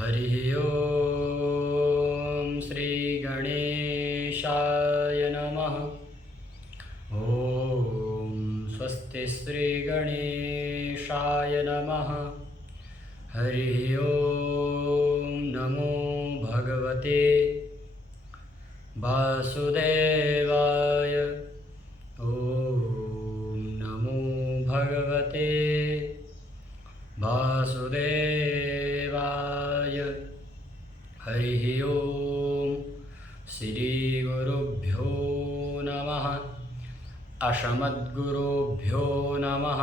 हरिः ॐ श्री गणेशाय नमः। ॐ स्वस्ति श्री गणेशाय नमः। हरिः ॐ नमो भगवते वासुदेवाय। ॐ नमो भगवते वासुदेवाय। हरिः ॐ श्रीगुरुभ्यो नमः। असमद्गुरुभ्यो नमः।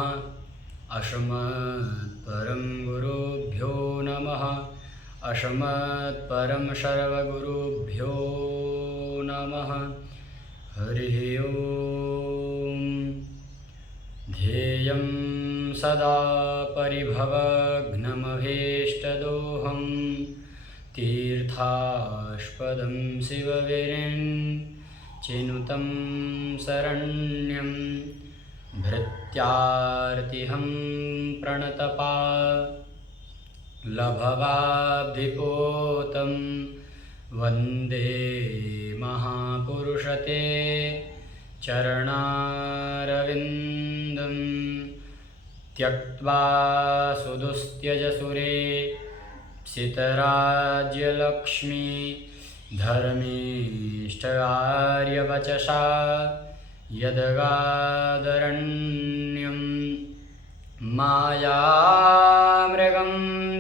असमत्परं गुरुभ्यो नमः। असमत्परं सर्वगुरुभ्यो नमः। हरिः ॐ ध्येयं सदा परिभवघ्नमभीष्टदोहं तीर्थास्पदं शिवविरिञ्चिनुतं शरण्यं भृत्यार्तिहं प्रणतपालभवाब्धिपोतं वन्दे महापुरुषते चरणारविन्दं। त्यक्त्वा सुदुस्त्यजसुरे सितराज्यलक्ष्मी धर्मीष्टार्यवचसा यदगादरण्यं मायामृगं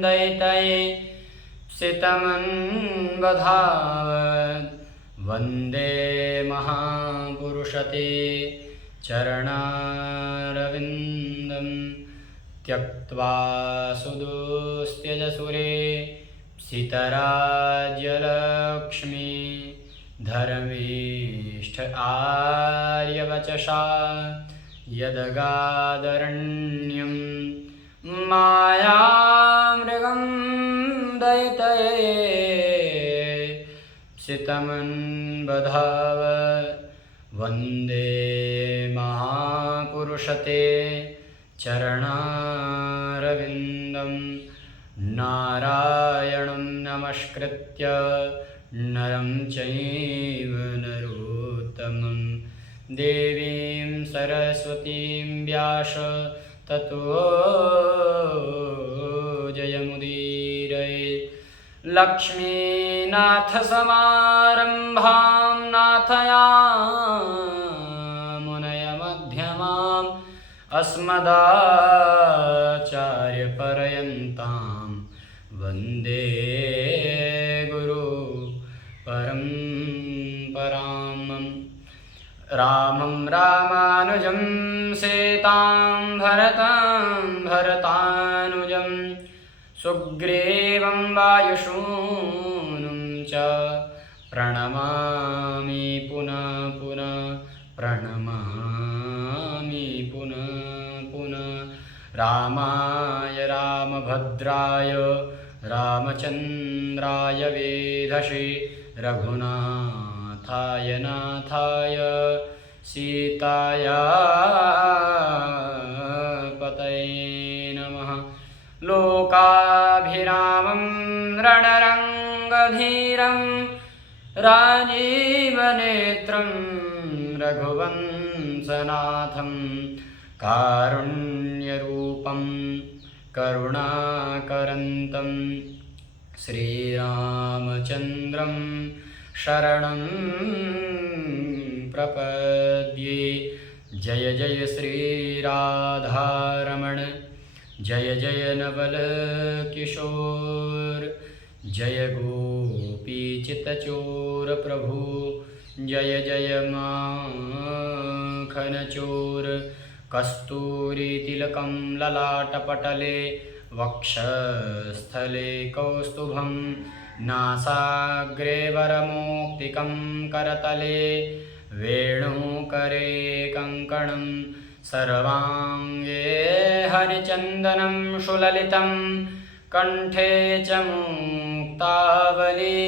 दैत्यै सितमन्वधावत् वन्दे महापुरुषते चरणारविन्दं। त्यक्त्वा सुदुस्त्यजसुरे सितराज्यलक्ष्मी धर्मीष्ठ आर्यवचसा यदगादरण्यं मायामृगं दैत्यै सितमन्वधावत् वन्दे महापुरुषते चरणारविन्दं। नारायणं नमस्कृत्य नरं चैव नरोत्तमं देवीं सरस्वतीं व्यास ततो जयमुदीरये। लक्ष्मीनाथसमारम्भां नाथयामुनयमध्यमाम् अस्मदाचार्यपर्यन्तां वन्दे गुरुपरम्परां। रामं रामानुजं सीतां भरतानुजं सुग्रीवं वायुसूनुं च प्रणमामि पुनः पुनः प्रणमामि पुनः पुनः। रामाय रामभद्राय रामचन्द्राय वेधसे रघुनाथाय नाथाय सीताया पतये नमः। लोकाभिरामं रणरङ्गधीरं राजीवनेत्रं रघुवंशनाथं कारुण्यरूपं करुणाकरन्तं श्रीरामचन्द्रं शरणं प्रपद्ये। जय जय श्रीराधारमण जय जय नवल किशोर जय गोपीचितचोर प्रभु जय जय माखनचोर। कस्तूरीतिलकं ललाटपटले वक्षस्थले कौस्तुभं नासाग्रे वरमौक्तिकं करतले वेणुकरे कङ्कणं सर्वाङ्गे हरिचन्दनं सुललितं कण्ठे च मुक्तावली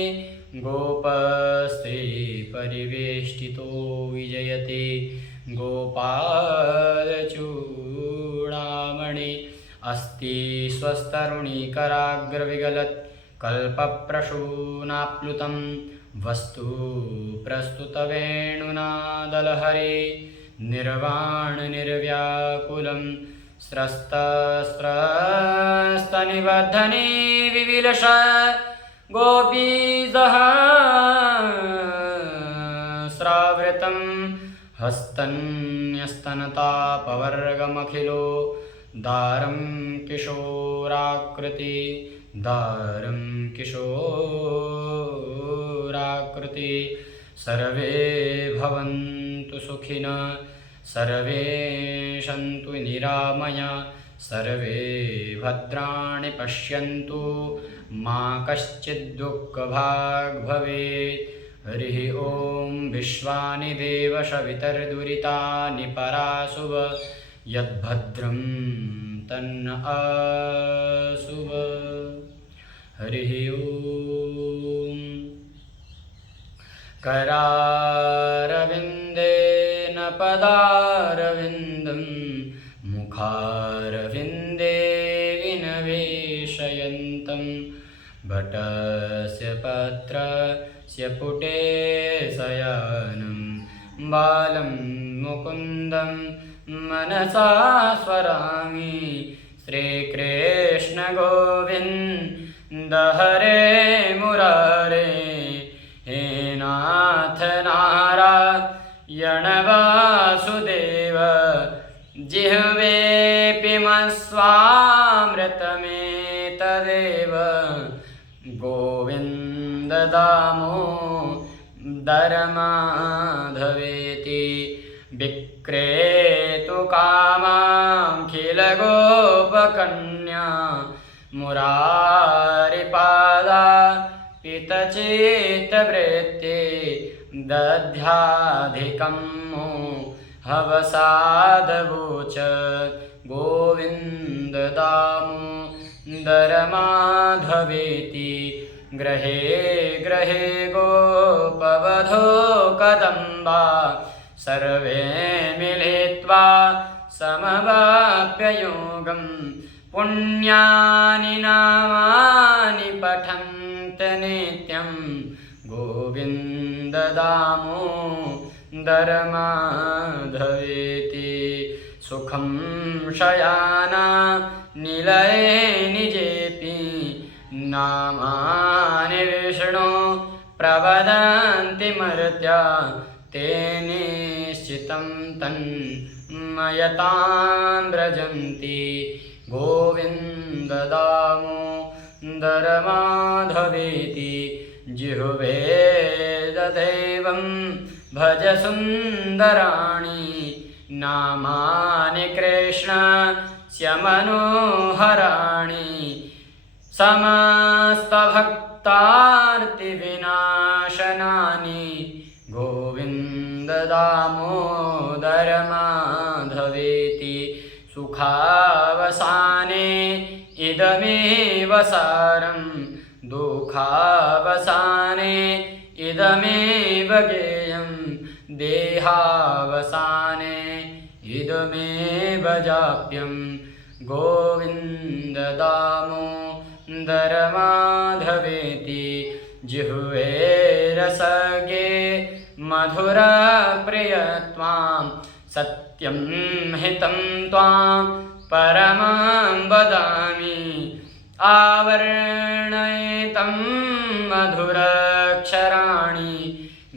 गोपस्त्री परिवेष्टितो विजयते गोपालचूडामणि अस्ति स्वस्तरुणीकराग्रविगलत् कल्पप्रसूनाप्लुतं वस्तु प्रस्तुतवेणुनादलहरे निर्वाणनिर्व्याकुलं स्रस्तस्रस्तनिवर्धने विविलश गोपीसहस्रावृतं हस्तन्यस्तनतापवर्गमखिलो दारं किशोराकृति दारं किशोराकृति सर्वे भवन्तु सुखिनः सर्वे सन्तु निरामया सर्वे भद्राणि पश्यन्तु मा कश्चित् दुःखभाग् भवेत्। हरिः ॐ विश्वानि देव सवितर्दुरितानि पराशुभ यद्भद्रं तन्न अशुभ। हरिः ॐ करारविन्देन पदारविन्दं मुखारविन्दे विनवेशयन्तं भटस्य पत्रस्य पुटे शयनं बालं मुकुन्दं मनसा स्मरामि। श्रीकृष्ण गोविन्द हरे मुरारे हे नाथ नारायण वासुदेव जिह्वे पिबस्वामृतमेतदेव गोविन्द दामोदर माधवेति विक्रेतु कामाखिलगोपकन्या मुरारिपादा पितचेतवृत्ते दध्याधिकं मोहवसादवोच गोविन्द दामोदर माधवेति गृहे गृहे गोपवधो कदम्बा सर्वे मिलित्वा समवाप्ययोगं पुण्यानि नामानि पठन्त नित्यं गोविन्द दामोदर माधवेति सुखं शयाना निलये निजेपि नामानि विष्णु प्रवदन्ति मर्त्या ते निश्चितं तन्मयतां व्रजन्ति गोविन्द दामोदर माधवेति जिह्वे देवं भज सुन्दराणि नामानि कृष्णस्य मनोहराणि समस्तभक्तार्तिविनाशनानि गोविन्द दामोदर माधवेति सुखावसाने इदमेव सारं दुःखावसाने इदमेव गेयं देहावसाने इदमेव जाप्यं गोविन्द दामोदर माधवेति जिह्वे रसगे मधुरप्रियत्वां सत्यं हितं त्वां परमं वदामि आवर्णयितं मधुराक्षराणि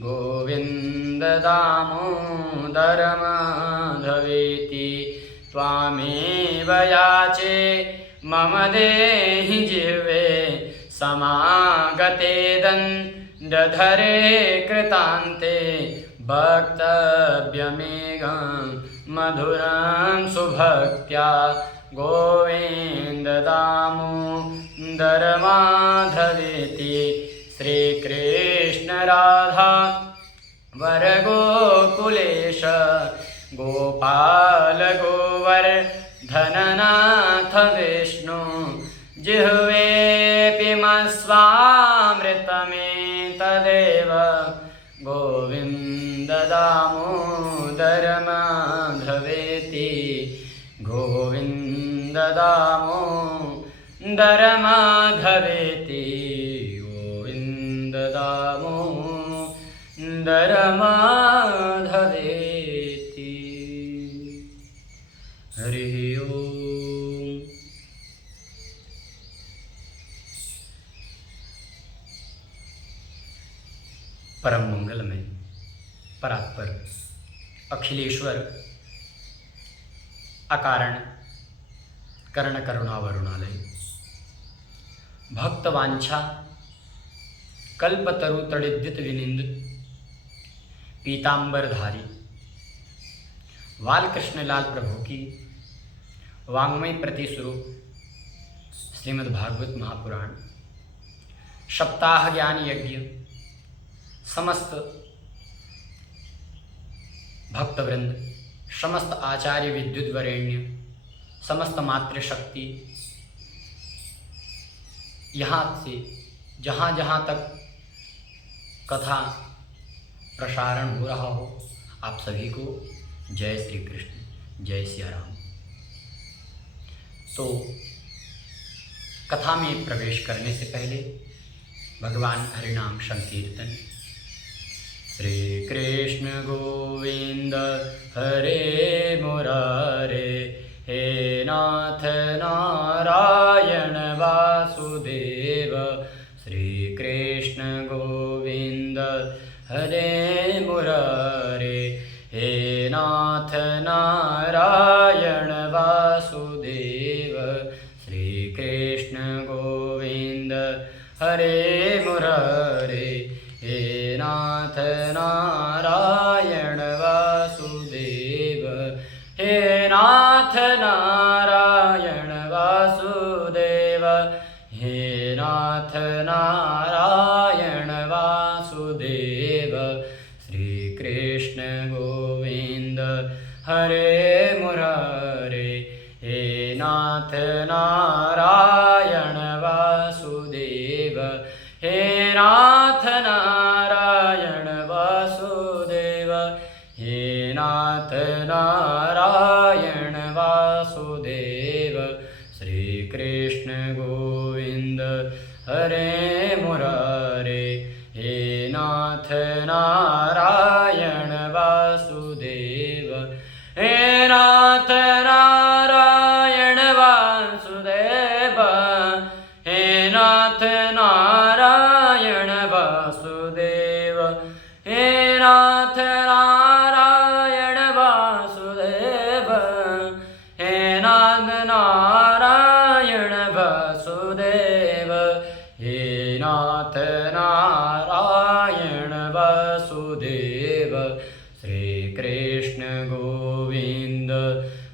गोविन्द दामोदर माधवेति त्वामेव याचे मम देहि जिह्वे समागते दण्डधरे कृतान्ते वक्तव्यमेकं मधुरं सुभक्त्या गोविन्द दामोदर माधवेति श्रीकृष्ण राधा वरगोकुलेश गोपाल गोवर्धननाथ विष्णु जिह्वे पिबस्वामृतमेतदेव गोविन्द दामोदर माधवेति गोविन्द दामोदर माधवेति गोविन्द दामोदर माधवेति। हरि ओम। परम मंगलमय परात्पर अखिलेश्वर अकारण कर्ण करुणा वरुणालय भक्तवांछा कल्पतरु तड़िद्युत विनिंद पीतांबरधारी बालकृष्ण लाल प्रभु की वांग्मय प्रतिस्वरूप श्रीमद्भागवत महापुराण सप्ताह ज्ञान यज्ञ समस्त भक्तवृंद, समस्त आचार्य विद्युत वरेण्य, समस्त मातृशक्ति, यहाँ से जहाँ जहाँ तक कथा प्रसारण हो रहा हो, आप सभी को जय श्री कृष्ण, जय सिया राम। तो कथा में प्रवेश करने से पहले भगवान हरिनाम संकीर्तन। श्री कृष्ण गोविंद हरे मुरारे, हे नाथ नारायण वासुदेव। श्री कृष्ण गोविंद हरे मुरारे, हे नाथ नारायण वासुदेव। श्री कृष्ण गोविंद हरे मुरारे, हे नाथ नारायण वासुदेव। हे नाथ नारायण वासुदेव, हे नाथ नारायण वासुदेव। श्री कृष्ण गोविंद हरे मुरारे, हे नाथ नारायण वासुदेव। हे नाथ नारायण वासुदेव, हे नाथ नारायण वासुदेव। श्री कृष्ण गोविंद हरे मुरारे, हे नाथ नारायण वासुदेव। हे नाथ नारायण वासुदेव, हे नाथ नारायण वासुदेव। हे नाथ नारायण वासुदेव, हे नाथ नारायण वासुदेव। हे नाथ नारायण वासुदेव। श्री कृष्ण गोविंद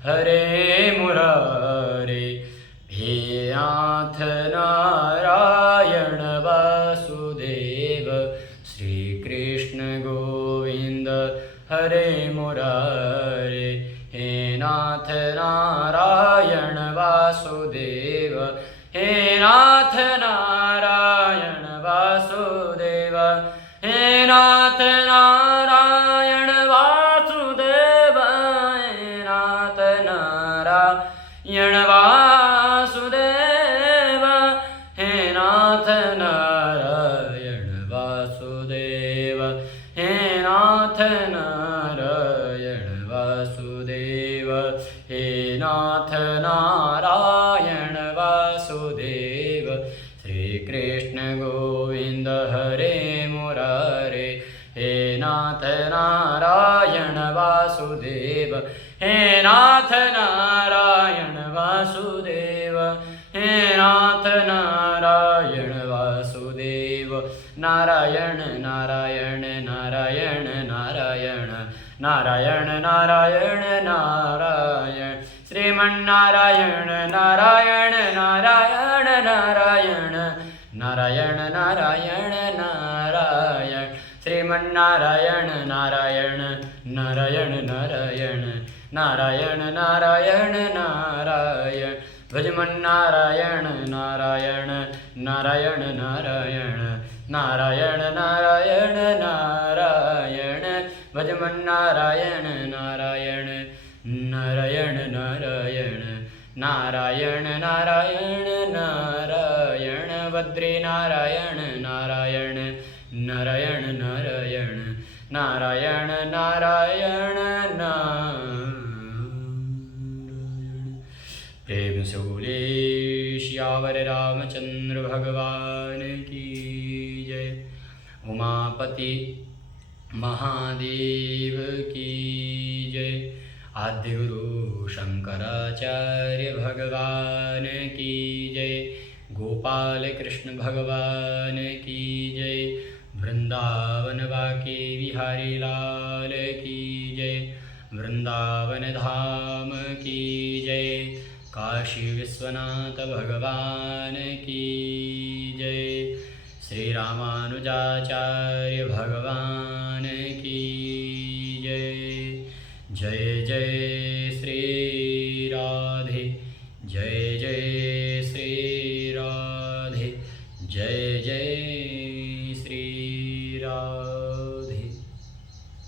हरे मुरारे, हे नाथ नारायण वासुदेव। श्री कृष्ण गोविंद हरे मुरारे, हे नाथ नारायण वासुदेव। हे नाथ नारायण वासुदेव, हे नाथ नारायण वासुदेव। हे नाथ नारायण वासुदेव, हे नाथ नारायण वासुदेव। हे नाथ नारायण वासुदेव, हे नाथ नारायण वासुदेव। श्री कृष्ण गोविंद हरे मुरारे, हे नाथ नारायण वासुदेव। हे नाथ नारायण वासुदेव, हे नाथ नारायण वासुदेव। नारायण नारायण नारायण नारायण नारायण नारायण नारायण। श्रीमन्नारायण नारायण नारायण नारायण नारायण नारायण नारायण। श्रीमन्नारायण नारायण नारायण नारायण नारायण नारायण नारायण। भजमन्नारायण नारायण नारायण नारायण नारायण नारायण नारायण। भजमन्नारायण नारायण नारायण नारायण नारायण नारायण नारायण। वीरभद्रे नारायण नारायण नारायण नारायण नारायण नारायण नारायण। प्रेम से बोले श्यावर रामचंद्र भगवान की जय। उमापति महादेव की जय। आद्य गुरु शंकराचार्य भगवान की जय। गोपाल कृष्ण भगवान की जय। वृंदावन बाके बिहारी लाल की जय। वृंदावन धाम की जय। काशी विश्वनाथ भगवान की जय। श्री रामानुजाचार्य भगवान की जय। जय जय श्री राधे, जय जय श्री राधे, जय जय श्री राधे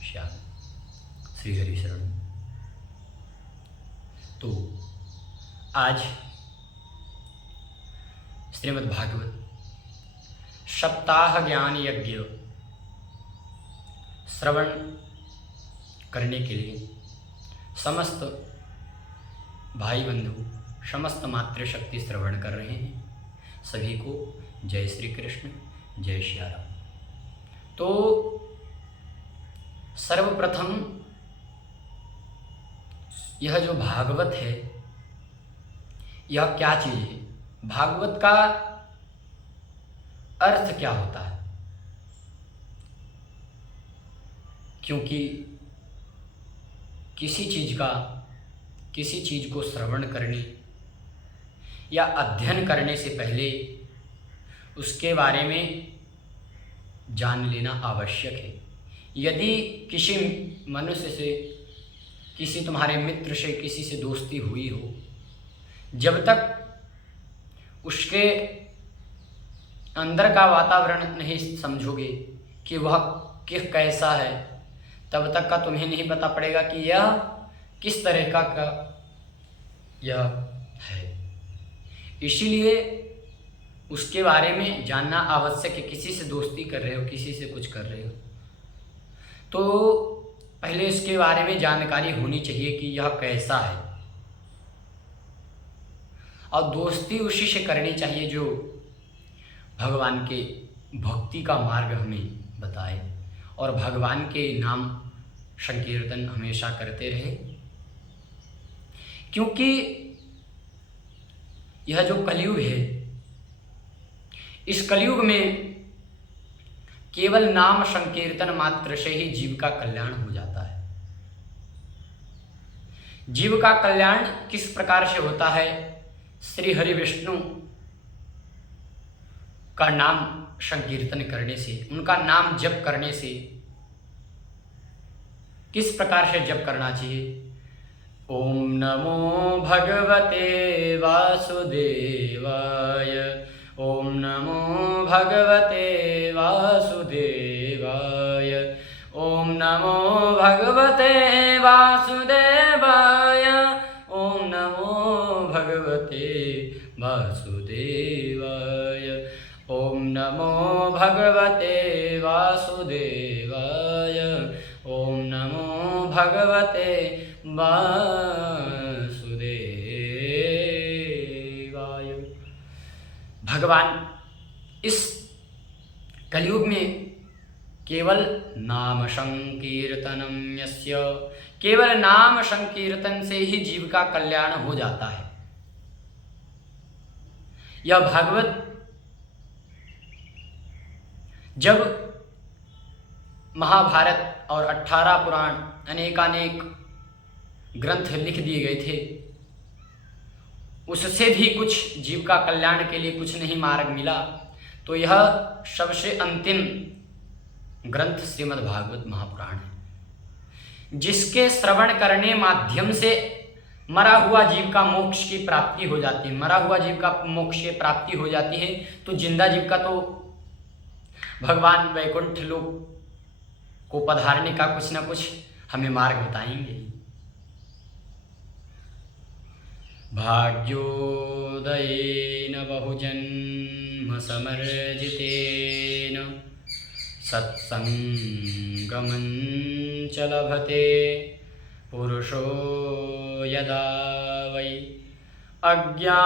श्याम। श्री हरि शरण। तो आज श्रीमद् भागवत सप्ताह ज्ञान यज्ञ श्रवण करने के लिए समस्त भाई बंधु, समस्त मातृशक्ति श्रवण कर रहे हैं। सभी को जय श्री कृष्ण, जय श्री राम। तो सर्वप्रथम यह जो भागवत है, यह क्या चीज़ है? भागवत का अर्थ क्या होता है? क्योंकि किसी चीज़ को श्रवण करने या अध्ययन करने से पहले उसके बारे में जान लेना आवश्यक है। यदि किसी मनुष्य से, किसी तुम्हारे मित्र से, किसी से दोस्ती हुई हो, जब तक उसके अंदर का वातावरण नहीं समझोगे कि वह कैसा है, तब तक का तुम्हें नहीं पता पड़ेगा कि यह किस तरह का यह है। इसीलिए उसके बारे में जानना आवश्यक है। किसी से दोस्ती कर रहे हो, किसी से कुछ कर रहे हो, तो पहले इसके बारे में जानकारी होनी चाहिए कि यह कैसा है। और दोस्ती उसी से करनी चाहिए जो भगवान के भक्ति का मार्ग हमें बताए और भगवान के नाम संकीर्तन हमेशा करते रहे। क्योंकि यह जो कलयुग है, इस कलयुग में केवल नाम संकीर्तन मात्र से ही जीव का कल्याण हो जाता है। जीव का कल्याण किस प्रकार से होता है? श्री हरि विष्णु का नाम संकीर्तन करने से, उनका नाम जप करने से। किस प्रकार से जप करना चाहिए? ओम नमो भगवते वासुदेवाय, ओम नमो भगवते वासुदेवाय, ओम नमो भगवते वासुदेवाय, ओम नमो भगवते वासुदेवाय, ओम नमो भगवते वासुदेवाय, ओम नमो भगवते वासुदेवाय। भगवान इस कलयुग में केवल नाम संकीर्तनम यस्य, केवल नाम संकीर्तन से ही जीव का कल्याण हो जाता है। यह भागवत जब महाभारत और 18 पुराण अनेकानेक ग्रंथ लिख दिए गए थे, उससे भी कुछ जीव का कल्याण के लिए कुछ नहीं मार्ग मिला, तो यह सबसे अंतिम ग्रंथ श्रीमद् भागवत महापुराण है, जिसके श्रवण करने माध्यम से मरा हुआ जीव का मोक्ष की प्राप्ति हो जाती है। मरा हुआ जीव का मोक्ष की प्राप्ति हो जाती है, तो जिंदा जीव का तो भगवान वैकुंठ लोक को पधारने का कुछ न कुछ हमें मार्ग बताएंगे। भाग्योदयेन बहुजन्मनां समर्जितेन सत्संगमञ्च लभते पुरुषो यदा वै अज्ञानहेतकृतमो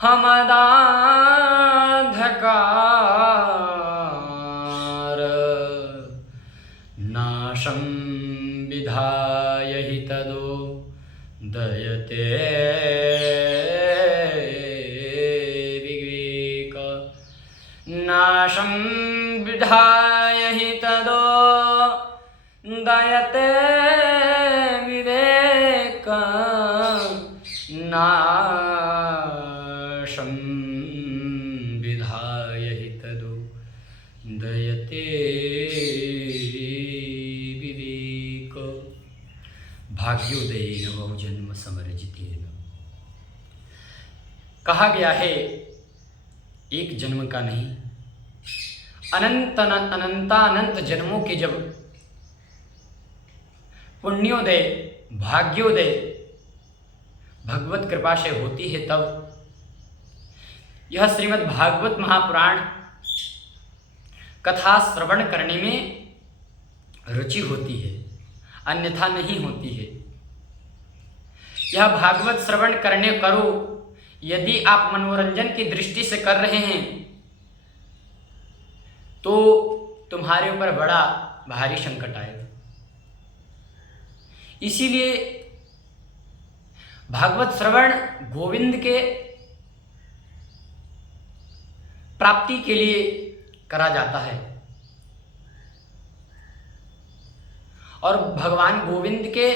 हमदान्धकार नाशं विधाय हि तदोदयते विवेक नाशं विधाय हि तदोदयते विवेक नाशं विधाय हि तदोदयते विवेक। भाग्योदयेन बहुजन्म समर्जितेन। कहा गया है एक जन्म का नहीं, अनंतानंत जन्मों के जब पुण्योदय भाग्योदय भगवत कृपा से होती है तब यह श्रीमद् भागवत महापुराण कथा श्रवण करने में रुचि होती है, अन्यथा नहीं होती है। यह भागवत श्रवण करने करो यदि आप मनोरंजन की दृष्टि से कर रहे हैं तो तुम्हारे ऊपर बड़ा भारी संकट आएगा। इसीलिए भागवत श्रवण गोविंद के प्राप्ति के लिए करा जाता है और भगवान गोविंद के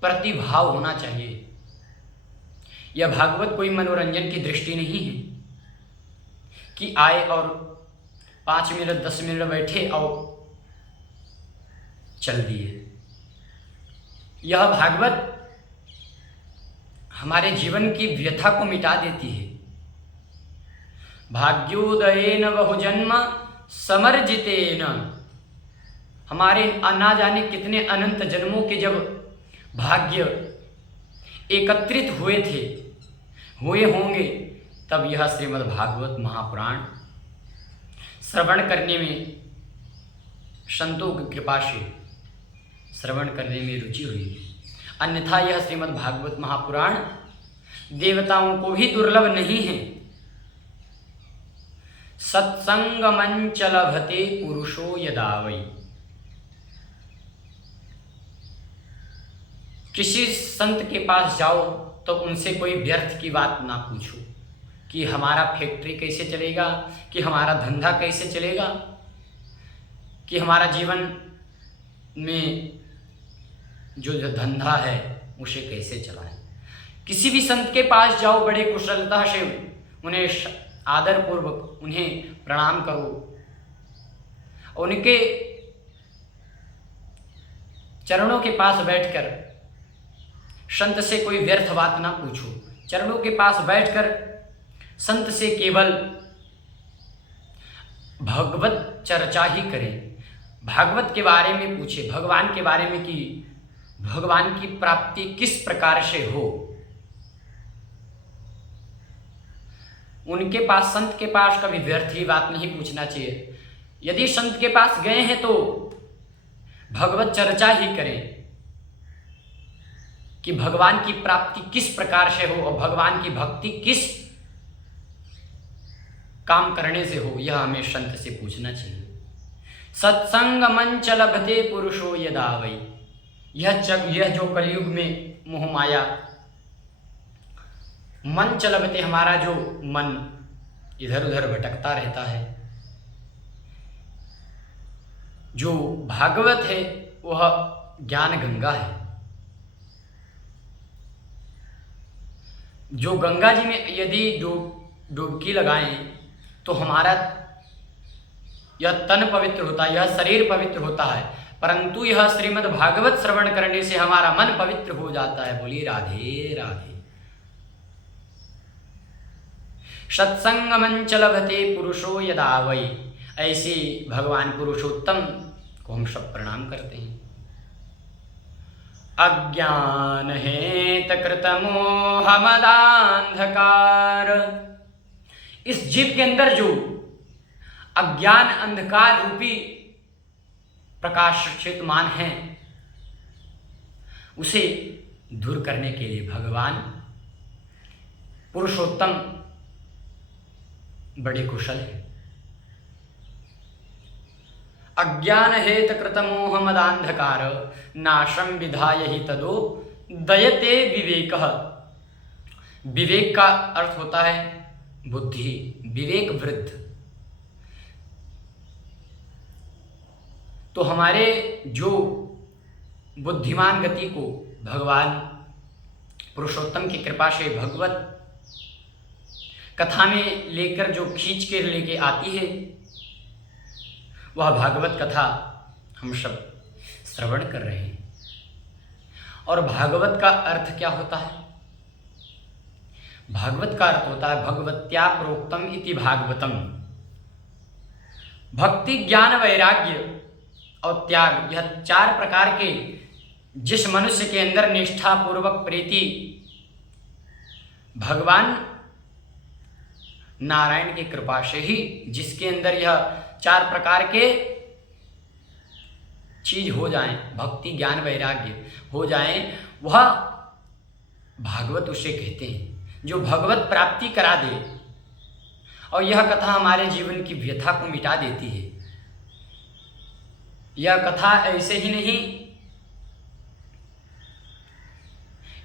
प्रति भाव होना चाहिए। यह भागवत कोई मनोरंजन की दृष्टि नहीं है कि आए और 5 मिनट 10 मिनट बैठे और चल दिए। यह भागवत हमारे जीवन की व्यथा को मिटा देती है। भाग्योदयेन बहुजन्म समर्जितेन। हमारे ना जाने कितने अनंत जन्मों के जब भाग्य एकत्रित हुए होंगे तब यह श्रीमद् भागवत महापुराण श्रवण करने में संतों की कृपा से श्रवण करने में रुचि हुई। अन्यथा यह श्रीमद् भागवत महापुराण देवताओं को भी दुर्लभ नहीं है। सत्संगमञ्च लभते पुरुषो यदा वै। किसी संत के पास जाओ तो उनसे कोई व्यर्थ की बात ना पूछो कि हमारा फैक्ट्री कैसे चलेगा, कि हमारा धंधा कैसे चलेगा, कि हमारा जीवन में जो धंधा है उसे कैसे चलाएं। किसी भी संत के पास जाओ, बड़े कुशलता से उन्हें आदर पूर्वक उन्हें प्रणाम करो, उनके चरणों के पास बैठकर संत से कोई व्यर्थ बात ना पूछो। चरणों के पास बैठकर संत से केवल भगवत चर्चा ही करें, भागवत के बारे में पूछे, भगवान के बारे में कि भगवान की प्राप्ति किस प्रकार से हो। उनके पास, संत के पास कभी व्यर्थ ही बात नहीं पूछना चाहिए। यदि संत के पास गए हैं तो भगवत चर्चा ही करें कि भगवान की प्राप्ति किस प्रकार से हो और भगवान की भक्ति किस काम करने से हो, यह हमें संत से पूछना चाहिए। सत्संगमञ्च लभते पुरुषो यदा वै। यह जो कलयुग में मोह माया मन चलबते, हमारा जो मन इधर उधर भटकता रहता है, जो भागवत है वह ज्ञान गंगा है। जो गंगा जी में यदि डुबकी लगाएं तो हमारा यह तन पवित्र होता है, यह शरीर पवित्र होता है, परंतु यह श्रीमद् भागवत श्रवण करने से हमारा मन पवित्र हो जाता है। बोलिए राधे राधे। सत्संगमञ्च लभते पुरुषो यदा वै। ऐसे भगवान पुरुषोत्तम को हम सब प्रणाम करते हैं। अज्ञान हेत कृत मोह मदांधकार। इस जीव के अंदर जो अज्ञान अंधकार रूपी प्रकाशमान है, उसे दूर करने के लिए भगवान पुरुषोत्तम बड़े कुशल है। अज्ञान हेत कृत मोह मदांधकार नाशम विधाय ही तदो दयते विवेक। विवेक का अर्थ होता है बुद्धि, विवेक वृद्ध। तो हमारे जो बुद्धिमान गति को भगवान पुरुषोत्तम की कृपा से भगवत कथा में लेकर जो खींच के लेके आती है, वह भागवत कथा हम सब श्रवण कर रहे हैं। और भागवत का अर्थ क्या होता है? भागवत का अर्थ होता है भगवत्या प्रोक्तम इति भागवतम। भक्ति, ज्ञान, वैराग्य और त्याग, यह 4 प्रकार के जिस मनुष्य के अंदर निष्ठा पूर्वक प्रीति भगवान नारायण की कृपा से ही जिसके अंदर यह 4 प्रकार के चीज हो जाएं, भक्ति, ज्ञान, वैराग्य हो जाएं, वह भागवत उसे कहते हैं, जो भगवत प्राप्ति करा दे। और यह कथा हमारे जीवन की व्यथा को मिटा देती है। यह कथा ऐसे ही नहीं,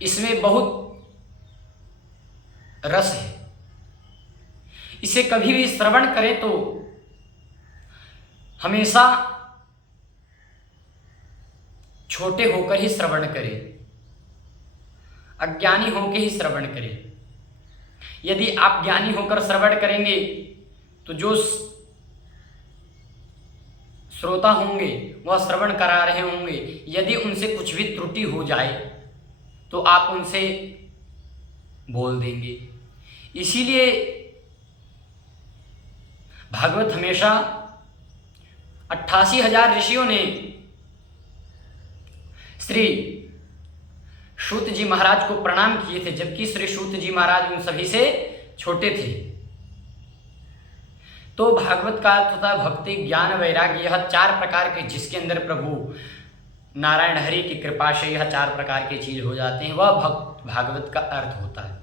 इसमें बहुत रस है। इसे कभी भी श्रवण करें तो हमेशा छोटे होकर ही श्रवण करें, अज्ञानी होकर ही श्रवण करें। यदि आप ज्ञानी होकर श्रवण करेंगे तो जो श्रोता होंगे वह श्रवण करा रहे होंगे, यदि उनसे कुछ भी त्रुटि हो जाए तो आप उनसे बोल देंगे। इसीलिए भागवत हमेशा 88,000 ऋषियों ने श्री सूत जी महाराज को प्रणाम किए थे, जबकि श्री सूत जी महाराज उन सभी से छोटे थे। तो भागवत का अर्थ होता है भक्ति, ज्ञान, वैराग्य, यह 4 प्रकार के जिसके अंदर प्रभु नारायण हरि की कृपा से यह 4 प्रकार के चीज हो जाते हैं, वह भागवत का अर्थ होता है।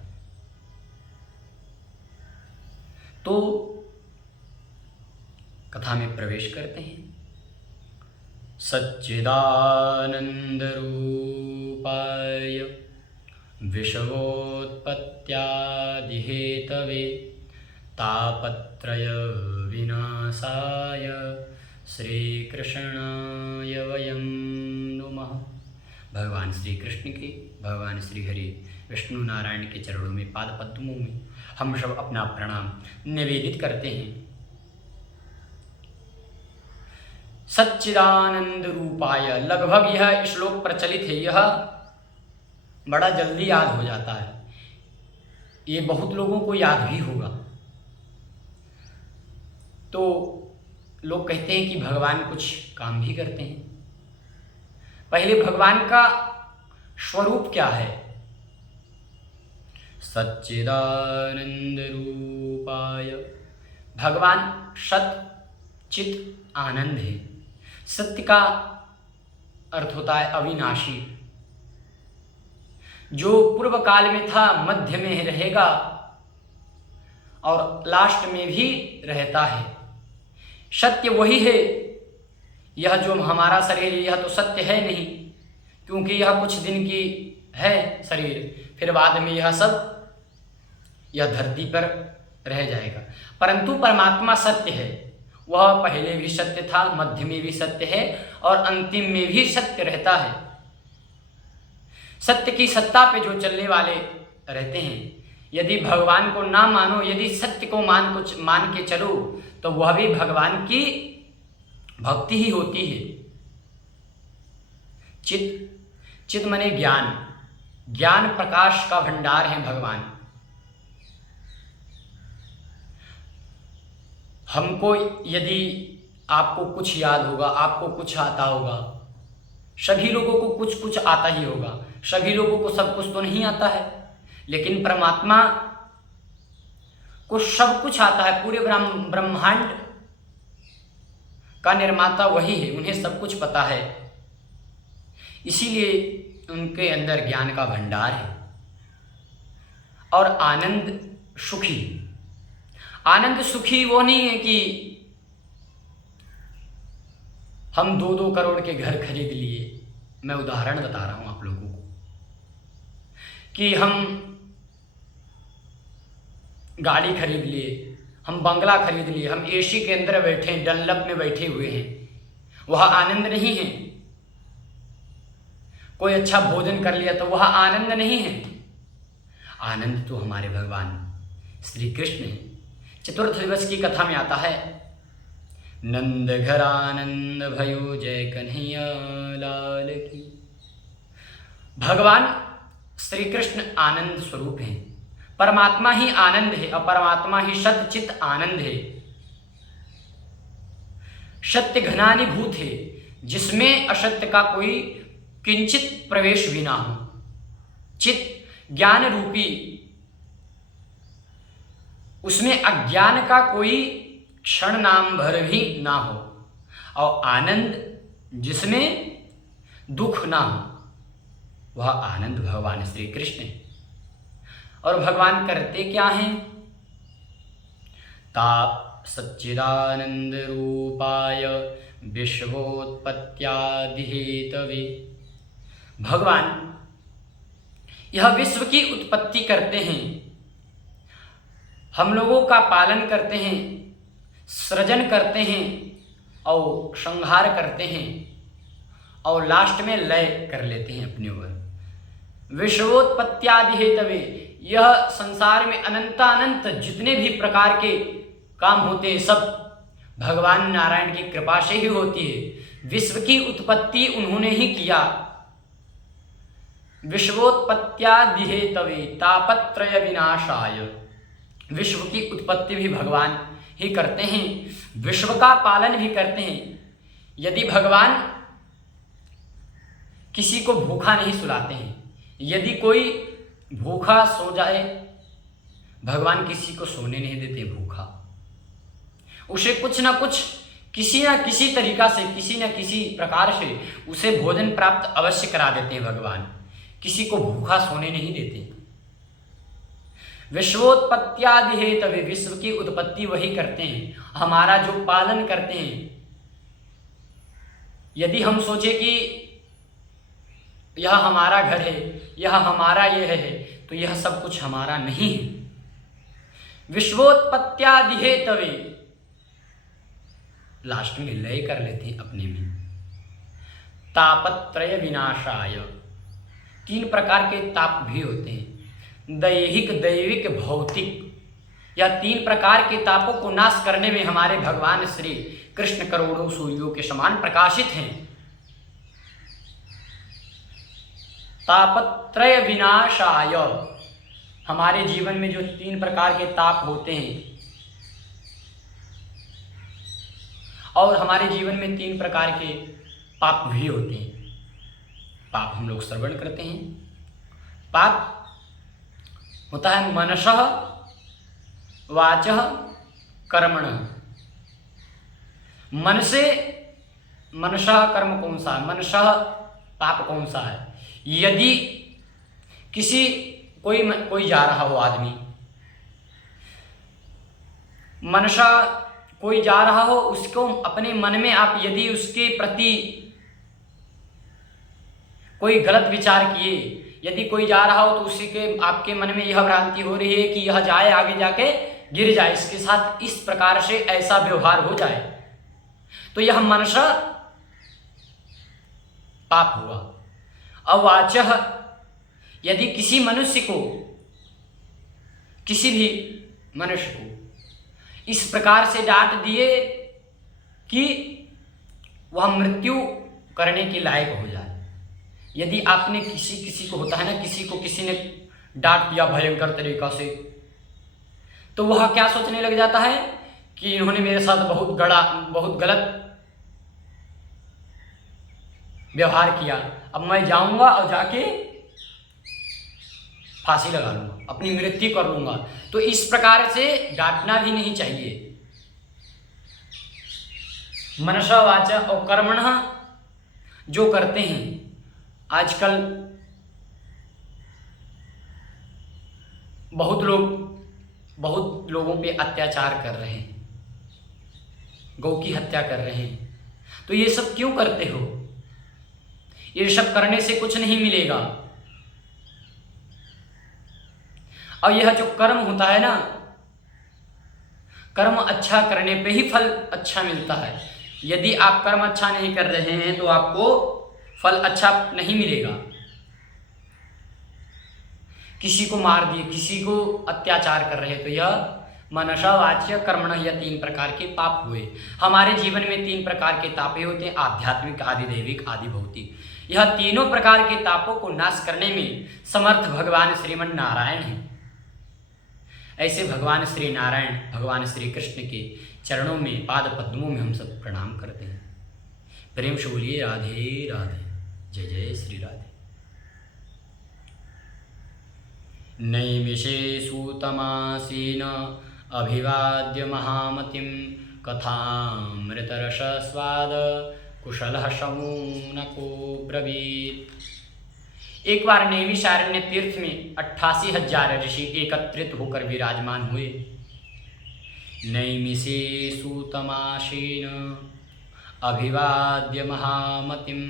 तो कथा में प्रवेश करते हैं। सच्चिदानंद रूपाय विश्वोत्पत्त्यादि हेतवे तापत्रय विनाशाय श्रीकृष्णाय वयं नुमः। भगवान श्री कृष्ण के, भगवान श्री हरि विष्णु नारायण के चरणों में, पाद पद्मों में हम सब अपना प्रणाम निवेदित करते हैं। सच्चिदानंद रूपाय, लगभग यह श्लोक प्रचलित है, यह बड़ा जल्दी याद हो जाता है, ये बहुत लोगों को याद भी होगा। तो लोग कहते हैं कि भगवान कुछ काम भी करते हैं। पहले भगवान का स्वरूप क्या है? सच्चिदानंद रूपाय, भगवान सत चित आनंद है। सत्य का अर्थ होता है अविनाशी, जो पूर्व काल में था, मध्य में रहेगा और लास्ट में भी रहता है। सत्य वही है। यह जो हमारा शरीर, यह तो सत्य है नहीं, क्योंकि यह कुछ दिन की है शरीर, फिर बाद में यह सब यह धरती पर रह जाएगा। परंतु परमात्मा सत्य है, वह पहले भी सत्य था, मध्य में भी सत्य है और अंतिम में भी सत्य रहता है। सत्य की सत्ता पे जो चलने वाले रहते हैं, यदि भगवान को ना मानो, यदि सत्य को मान के चलो, तो वह भी भगवान की भक्ति ही होती है। चित माने ज्ञान, ज्ञान प्रकाश का भंडार है भगवान। हमको यदि आपको कुछ याद होगा, आपको कुछ आता होगा, सभी लोगों को कुछ कुछ आता ही होगा, सभी लोगों को सब कुछ तो नहीं आता है, लेकिन परमात्मा को सब कुछ आता है। पूरे ब्रह्मांड का निर्माता वही है, उन्हें सब कुछ पता है, इसीलिए उनके अंदर ज्ञान का भंडार है। और आनंद सुखी, आनंद सुखी वो नहीं है कि हम 2-2 करोड़ के घर खरीद लिए। मैं उदाहरण बता रहा हूं आप लोगों को कि हम गाड़ी खरीद लिए, हम बंगला खरीद लिए, हम एसी के अंदर बैठे हैं, डनलप में बैठे हुए हैं, वह आनंद नहीं है। कोई अच्छा भोजन कर लिया तो वह आनंद नहीं है। आनंद तो हमारे भगवान श्री कृष्ण है। चतुर्थ दिवस की कथा में आता है, नंद घर आनंद भयो जय कन्हैया लाल की। भगवान श्री कृष्ण आनंद स्वरूप हैं, परमात्मा ही आनंद है और परमात्मा ही सच्चित आनंद है। सत्य घनानीभूत है, जिसमें असत्य का कोई किंचित प्रवेश भी ना हो। चित ज्ञान रूपी, उसमें अज्ञान का कोई क्षण नाम भर भी ना हो। और आनंद जिसमें दुख ना हो, वह आनंद भगवान श्री कृष्ण है। और भगवान करते क्या हैं? ता सच्चिदानंद रूपाय विश्वोत्पत्त्यादि हेतवे। भगवान यह विश्व की उत्पत्ति करते हैं, हम लोगों का पालन करते हैं, सृजन करते हैं और संहार करते हैं और लास्ट में लय कर लेते हैं अपने ऊपर। विश्वोत्पत्त्यादि हेतवे, यह संसार में अनंत जितने भी प्रकार के काम होते हैं सब भगवान नारायण की कृपा से ही होती है। विश्व की उत्पत्ति उन्होंने ही किया। विश्वोत्पत्त्यादि हेतवे तापत्रय विनाशाय, विश्व की उत्पत्ति भी भगवान ही करते हैं, विश्व का पालन भी करते हैं। यदि भगवान किसी को भूखा नहीं सुलाते हैं, यदि कोई भूखा सो जाए, भगवान किसी को सोने नहीं देते भूखा, उसे कुछ ना कुछ किसी न किसी तरीका से, किसी न किसी प्रकार से उसे भोजन प्राप्त अवश्य करा देते हैं भगवान, किसी को भूखा सोने नहीं देते। विश्वोत्पत्त्यादि हेतवे, विश्व की उत्पत्ति वही करते हैं, हमारा जो पालन करते हैं। यदि हम सोचे कि यह हमारा घर है, यह हमारा यह है, तो यह सब कुछ हमारा नहीं है। विश्वोत्पत्त्यादि हेतवे, लास्ट में लय कर लेते हैं अपने में। तापत्रय विनाशाय, 3 प्रकार के ताप भी होते हैं, दैहिक, दैविक, भौतिक। यह 3 प्रकार के तापों को नाश करने में हमारे भगवान श्री कृष्ण करोड़ों सूर्यों के समान प्रकाशित हैं। तापत्रय विनाशाय, हमारे जीवन में जो 3 प्रकार के ताप होते हैं, और हमारे जीवन में 3 प्रकार के पाप भी होते हैं। पाप हम लोग श्रवण करते हैं, पाप होता है मनसः वाचः कर्मणः। मन से, मनसः कर्म कौन सा है, मनसः पाप कौन सा है? यदि किसी कोई जा रहा हो आदमी, मनसा कोई जा रहा हो, उसको अपने मन में आप यदि उसके प्रति कोई गलत विचार किए, यदि कोई जा रहा हो तो उसी के आपके मन में यह भ्रांति हो रही है कि यह जाए, आगे जाके गिर जाए, इसके साथ इस प्रकार से ऐसा व्यवहार हो जाए, तो यह मनसा पाप हुआ। अवाचः, यदि किसी मनुष्य को, किसी भी मनुष्य को इस प्रकार से डांट दिए कि वह मृत्यु करने के लायक हो जाए। यदि आपने किसी को, होता है ना, किसी को किसी ने डांट दिया भयंकर तरीका से, तो वह क्या सोचने लग जाता है कि इन्होंने मेरे साथ बहुत गलत व्यवहार किया, अब मैं जाऊंगा और जाके फांसी लगा लूंगा, अपनी मृत्यु कर लूंगा। तो इस प्रकार से डांटना भी नहीं चाहिए। मनसा वाचा और कर्मणः जो करते हैं, आजकल बहुत लोगों पे अत्याचार कर रहे हैं, गौ की हत्या कर रहे हैं, तो ये सब क्यों करते हो? ये सब करने से कुछ नहीं मिलेगा। और यह जो कर्म होता है ना, कर्म अच्छा करने पे ही फल अच्छा मिलता है। यदि आप कर्म अच्छा नहीं कर रहे हैं तो आपको फल अच्छा नहीं मिलेगा। किसी को मार दिए, किसी को अत्याचार कर रहे, तो यह मनसा वाच्य कर्मणः, यह 3 प्रकार के पाप हुए। हमारे जीवन में 3 प्रकार के तापे होते हैं, आध्यात्मिक, आदि दैविक, आदि भौतिक। यह तीनों प्रकार के तापों को नाश करने में समर्थ भगवान श्रीमन नारायण हैं। ऐसे भगवान श्री नारायण, भगवान श्री कृष्ण के चरणों में, पाद पद्मों में हम सब प्रणाम करते हैं। प्रेम से बोलिए राधे राधे, जय जय श्री राधे। नैमिषेषु तमासीन अभिवाद्य महामतिं कथामृतरसस्वाद कुशलः शौनको ब्रवीत्। एक बार नैमिषारण्य तीर्थ में 88,000 ऋषि एकत्रित होकर विराजमान हुए। नैमिषेषु तमासीन अभिवाद्य महामतिं,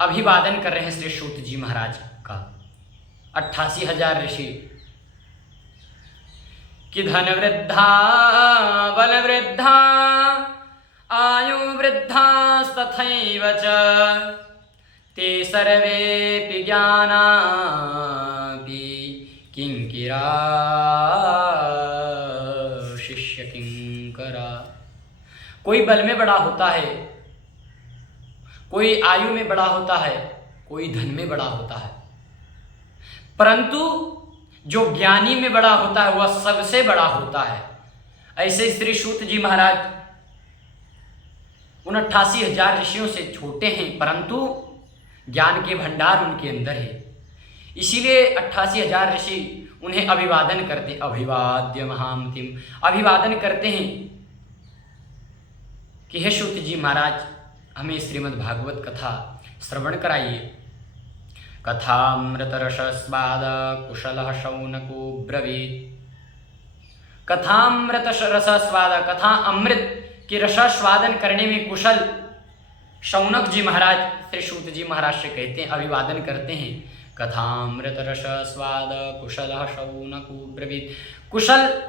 अभिवादन कर रहे हैं श्री सूत जी महाराज का 88,000 ऋषि। कि धन वृद्धा बल वृद्धा आयु वृद्धास्तथैव च ते सर्वेऽपि ज्ञानापि किंकिरा शिष्य किंकरा। कोई बल में बड़ा होता है, कोई आयु में बड़ा होता है, कोई धन में बड़ा होता है, परंतु जो ज्ञानी में बड़ा होता है वह सबसे बड़ा होता है। ऐसे श्री सूत जी महाराज 89,000 ऋषियों से छोटे हैं, परंतु ज्ञान के भंडार उनके अंदर है। इसीलिए 88,000 ऋषि उन्हें अभिवादन करते, अभिवाद्य महामतिम, अभिवादन करते हैं कि हे सूत जी महाराज, हमें श्रीमद् भागवत कथा श्रवण कराइए। कथामृतरसस्वाद कुशलः शौनको ब्रवीत्। कथामृत रसस्वाद, कथा अमृत के रसस्वादन करने में कुशल शौनक जी महाराज श्री सूत जी महाराज से कहते हैं, अभिवादन करते हैं। कथामृत रसस्वाद कुशलः शौनको ब्रवीत्। कुशल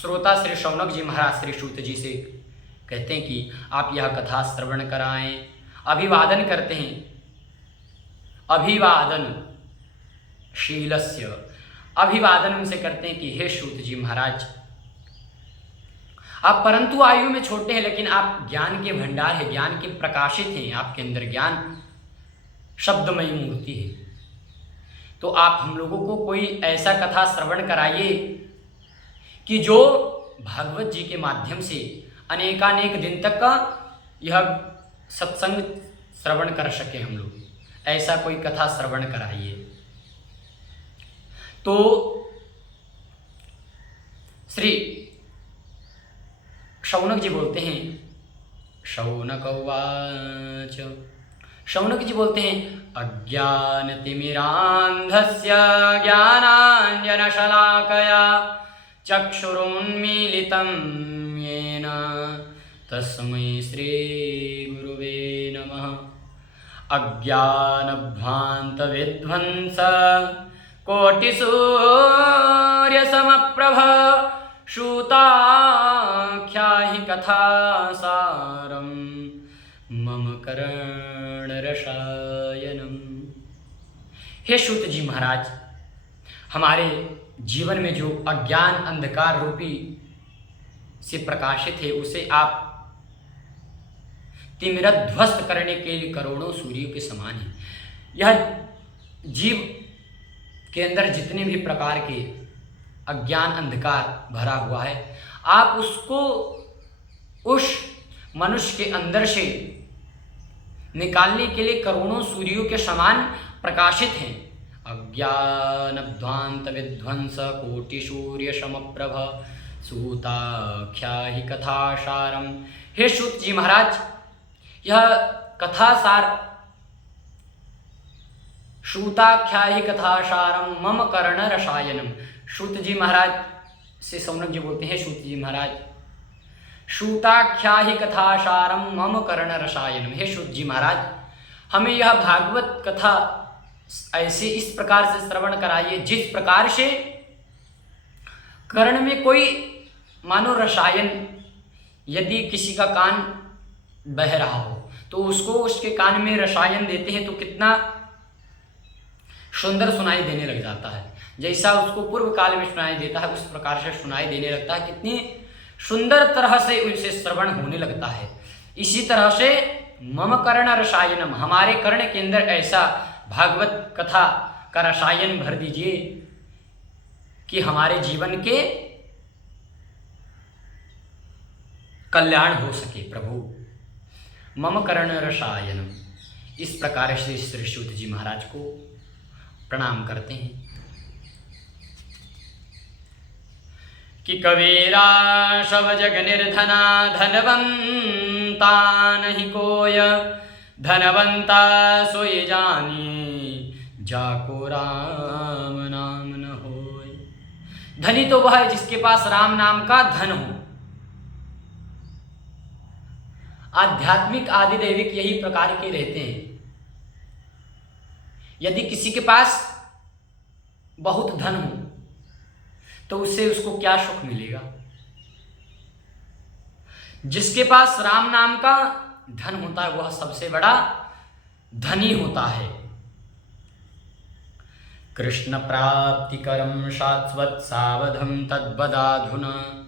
श्रोता श्री शौनक जी महाराज श्री सूत जी से कहते हैं कि आप यह कथा श्रवण कराएं। अभिवादन करते हैं, अभिवादन शीलस्य, अभिवादन उनसे करते हैं कि हे सूत जी महाराज, आप परंतु आयु में छोटे हैं, लेकिन आप ज्ञान के भंडार है, ज्ञान के प्रकाशित हैं, आपके अंदर ज्ञान शब्दमयी मूर्ति है। तो आप हम लोगों को कोई ऐसा कथा श्रवण कराइए कि जो भागवत जी के माध्यम से अनेकानेक दिन तक का यह सत्संग श्रवण कर सके हम लोग। ऐसा कोई कथा श्रवण कराइए। तो श्री शौनक जी बोलते हैं, शौनक उवाच, शौनक जी बोलते हैं, अज्ञानतिमिरान्धस्य ज्ञानाञ्जनशलाकया चक्षुरुन्मीलितं येन तस्मै श्रीगुरुवे नमः। अज्ञानभ्रान्तविध्वंस कोटिसूर्यसमप्रभ श्रुताख्याहि कथासारं मम कर्णरसायनम्। हे सूत जी महाराज, हमारे जीवन में जो अज्ञान अंधकार रूपी से प्रकाशित है, उसे आप तिमिरध्वस्त करने के लिए करोड़ों सूर्यों के समान है। यह जीव के अंदर जितने भी प्रकार के अज्ञान अंधकार भरा हुआ है, आप उसको उस मनुष्य के अंदर से निकालने के लिए करोड़ों सूर्यों के समान प्रकाशित हैं। अज्ञानध्वांत विध्वंस कोटि सूर्य समप्रभ सूताख्या ही कथासारम। हे सूत जी महाराज, यह कथासार सूताख्या ही कथासारम मम कर्ण रसायनम। सूत जी महाराज से सौनक जी बोलते हैं, सूत जी महाराज, सूताख्या ही कथासारम मम कर्ण रसायनम। हे सूत जी महाराज, हमें यह भागवत कथा ऐसे इस प्रकार से श्रवण कराइए जिस प्रकार से कर्ण में कोई मानो रसायन, यदि किसी का कान बह रहा हो तो उसको उसके कान में रसायन देते हैं तो कितना सुंदर सुनाई देने लग जाता है। जैसा उसको पूर्व काल में सुनाई देता है उस प्रकार से सुनाई देने लगता है, कितनी सुंदर तरह से उनसे श्रवण होने लगता है। इसी तरह से मम कर्ण रसायनम, हमारे कर्ण के अंदर ऐसा भागवत कथा का रसायन भर दीजिए कि हमारे जीवन के कल्याण हो सके। प्रभु मम कर्ण रसायनम। इस प्रकार से श्री सूत जी महाराज को प्रणाम करते हैं कि कबीरा शव जग निर्धना धनवंता नहीं कोय, धनवंता सोई जानी जाको राम नाम न होय। धनी तो वह है जिसके पास राम नाम का धन हो। आध्यात्मिक आदि दैविक यही प्रकार के रहते हैं। यदि किसी के पास बहुत धन हो तो उससे उसको क्या सुख मिलेगा। जिसके पास राम नाम का धन होता है वह सबसे बड़ा धनी होता है। कृष्ण प्राप्ति करम शाश्वत सावधम तद्वदाधुना,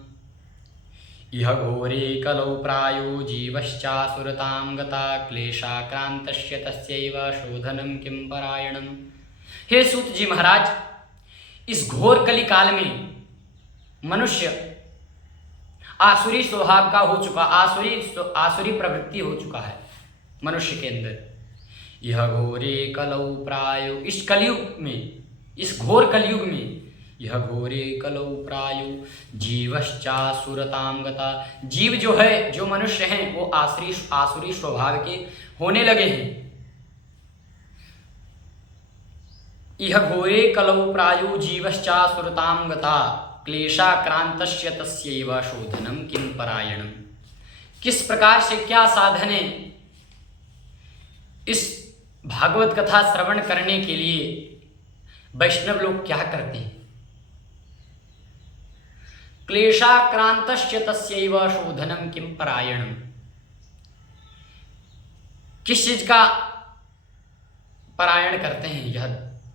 इह घोरे कलौ प्रायो जीवश्चासुरतां गता, क्लेशाक्रांतस्य तस्यैव शोधनं किं परायणम्। हे सूत जी महाराज, इस घोर कली काल में मनुष्य आसुरी स्वभाव का हो चुका, आसुरी प्रवृत्ति हो चुका है मनुष्य के अंदर। यह घोरे कलौ प्रायो, इस कलयुग में, इस घोर कलयुग में, यह घोरे कलौ प्रायो जीवश्चासुरतां गता, जीव जो है, जो मनुष्य हैं वो आसुरी स्वभाव के होने लगे हैं। इह घोरे कलौ प्रायो जीवश्चासुरतां गता, क्लेशाक्रांतस्य तस्यैव शोधनं किं परायणम्। किस प्रकार से क्या साधन है इस भागवत कथा श्रवण करने के लिए वैष्णव लोग क्या करते हैं। क्लेशाक्रांतस्य तस्यैव शोधनं किं परायणम्। किस चीज का परायण करते हैं यह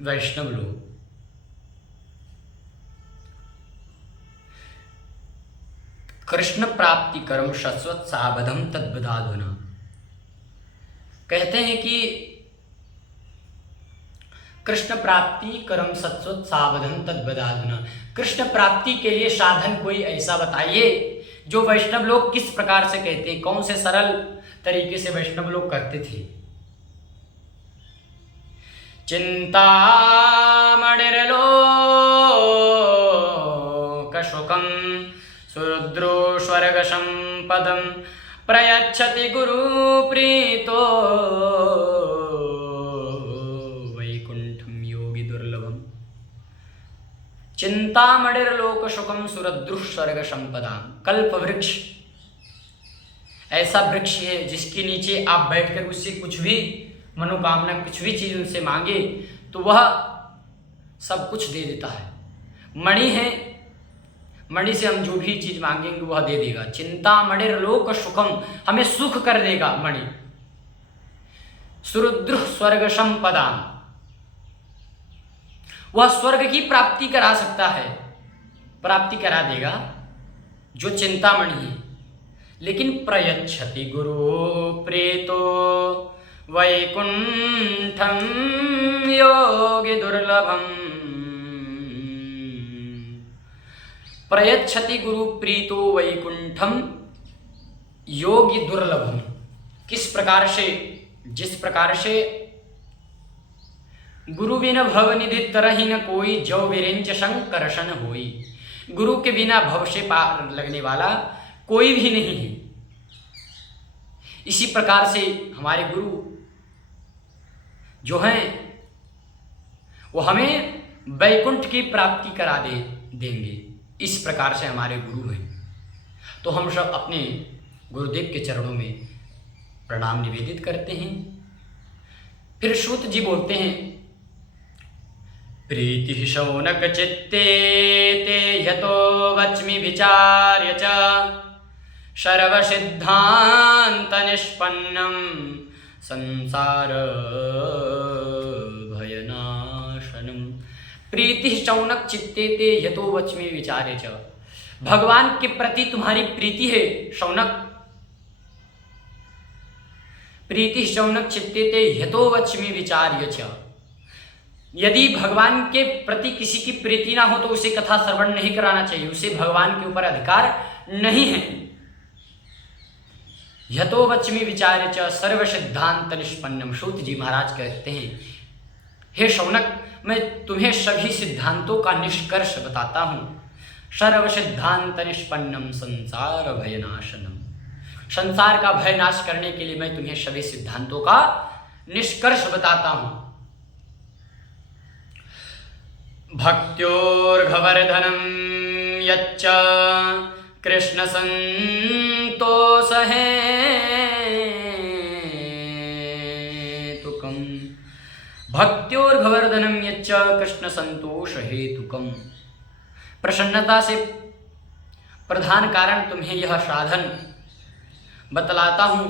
वैष्णव लोग। कृष्ण प्राप्ति कर्म शाश्वत सावधम तद्वदाधुना। कहते हैं कि कृष्ण प्राप्ति कर्म शाश्वत सावधम तद्वदाधुना, कृष्ण प्राप्ति के लिए साधन कोई ऐसा बताइए जो वैष्णव लोग किस प्रकार से कहते हैं, कौन से सरल तरीके से वैष्णव लोग करते थे। चिंतामणिर्लोकशुकं सुरुद्रो स्वर्गसंपदं प्रयच्छति गुरुप्रीतो वैकुंठं योगी दुर्लभम। चिंतामणिर्लोकशुकं सुरुद्रो स्वर्गसंपदां। कल्प वृक्ष ऐसा वृक्ष है जिसके नीचे आप बैठकर उससे कुछ भी मनोकामना, कुछ भी चीज उनसे मांगे तो वह सब कुछ दे देता है। मणि है, मणि से हम जो भी चीज मांगेंगे वह दे देगा। चिंतामणिर लोक सुखम, हमें सुख कर देगा मणि। सुरुद्र स्वर्ग संपदाम, वह स्वर्ग की प्राप्ति करा सकता है, प्राप्ति करा देगा जो चिंतामणि है। लेकिन प्रयच्छति गुरु प्रेतो वैकुंठम योगी दुर्लभम। प्रयच्छति गुरु प्रीतो वैकुंठम योगी दुर्लभम। किस प्रकार से जिस प्रकार से गुरु बिना भव निधि तरहि न कोई, जो विरेंच शंकरशन होई। गुरु के बिना भव से पार लगने वाला कोई भी नहीं है। इसी प्रकार से हमारे गुरु जो हैं वो हमें वैकुंठ की प्राप्ति करा देंगे। इस प्रकार से हमारे गुरु हैं। तो हम सब अपने गुरुदेव के चरणों में प्रणाम निवेदित करते हैं। फिर सूत जी बोलते हैं, प्रीति शौनक चित्ते ते यतो वच्मि विचार्य च, सर्व सिद्धांत निष्पन्नम संसार भयनाशनम। प्रीति शौनक चित्ते ते यतो वच्मि विचार्य च। भगवान के प्रति तुम्हारी प्रीति है शौनक। प्रीति शौनक चित्ते ते यतो वच्मि विचार्य च। यदि भगवान के प्रति किसी की प्रीति ना हो तो उसे कथा श्रवण नहीं कराना चाहिए, उसे भगवान के ऊपर अधिकार नहीं है। यतो वच्मि विचार्य च सर्व सिद्धांत निष्पन्नम। सूत जी महाराज कहते हैं, हे शौनक, मैं तुम्हें सभी सिद्धांतों का निष्कर्ष बताता हूं। सर्व सिद्धांत निष्पन्नम संसार भयनाशनम। संसार का भय नाश करने के लिए मैं तुम्हें सभी सिद्धांतों का निष्कर्ष बताता हूं। भक्त्योर्घवर्धनम यच्च कृष्ण संतोष हेतुकम। भक्त्योर्घवर्धनम यच्च कृष्ण संतोष हेतुकम। प्रसन्नता से प्रधान कारण तुम्हें यह साधन बतलाता हूं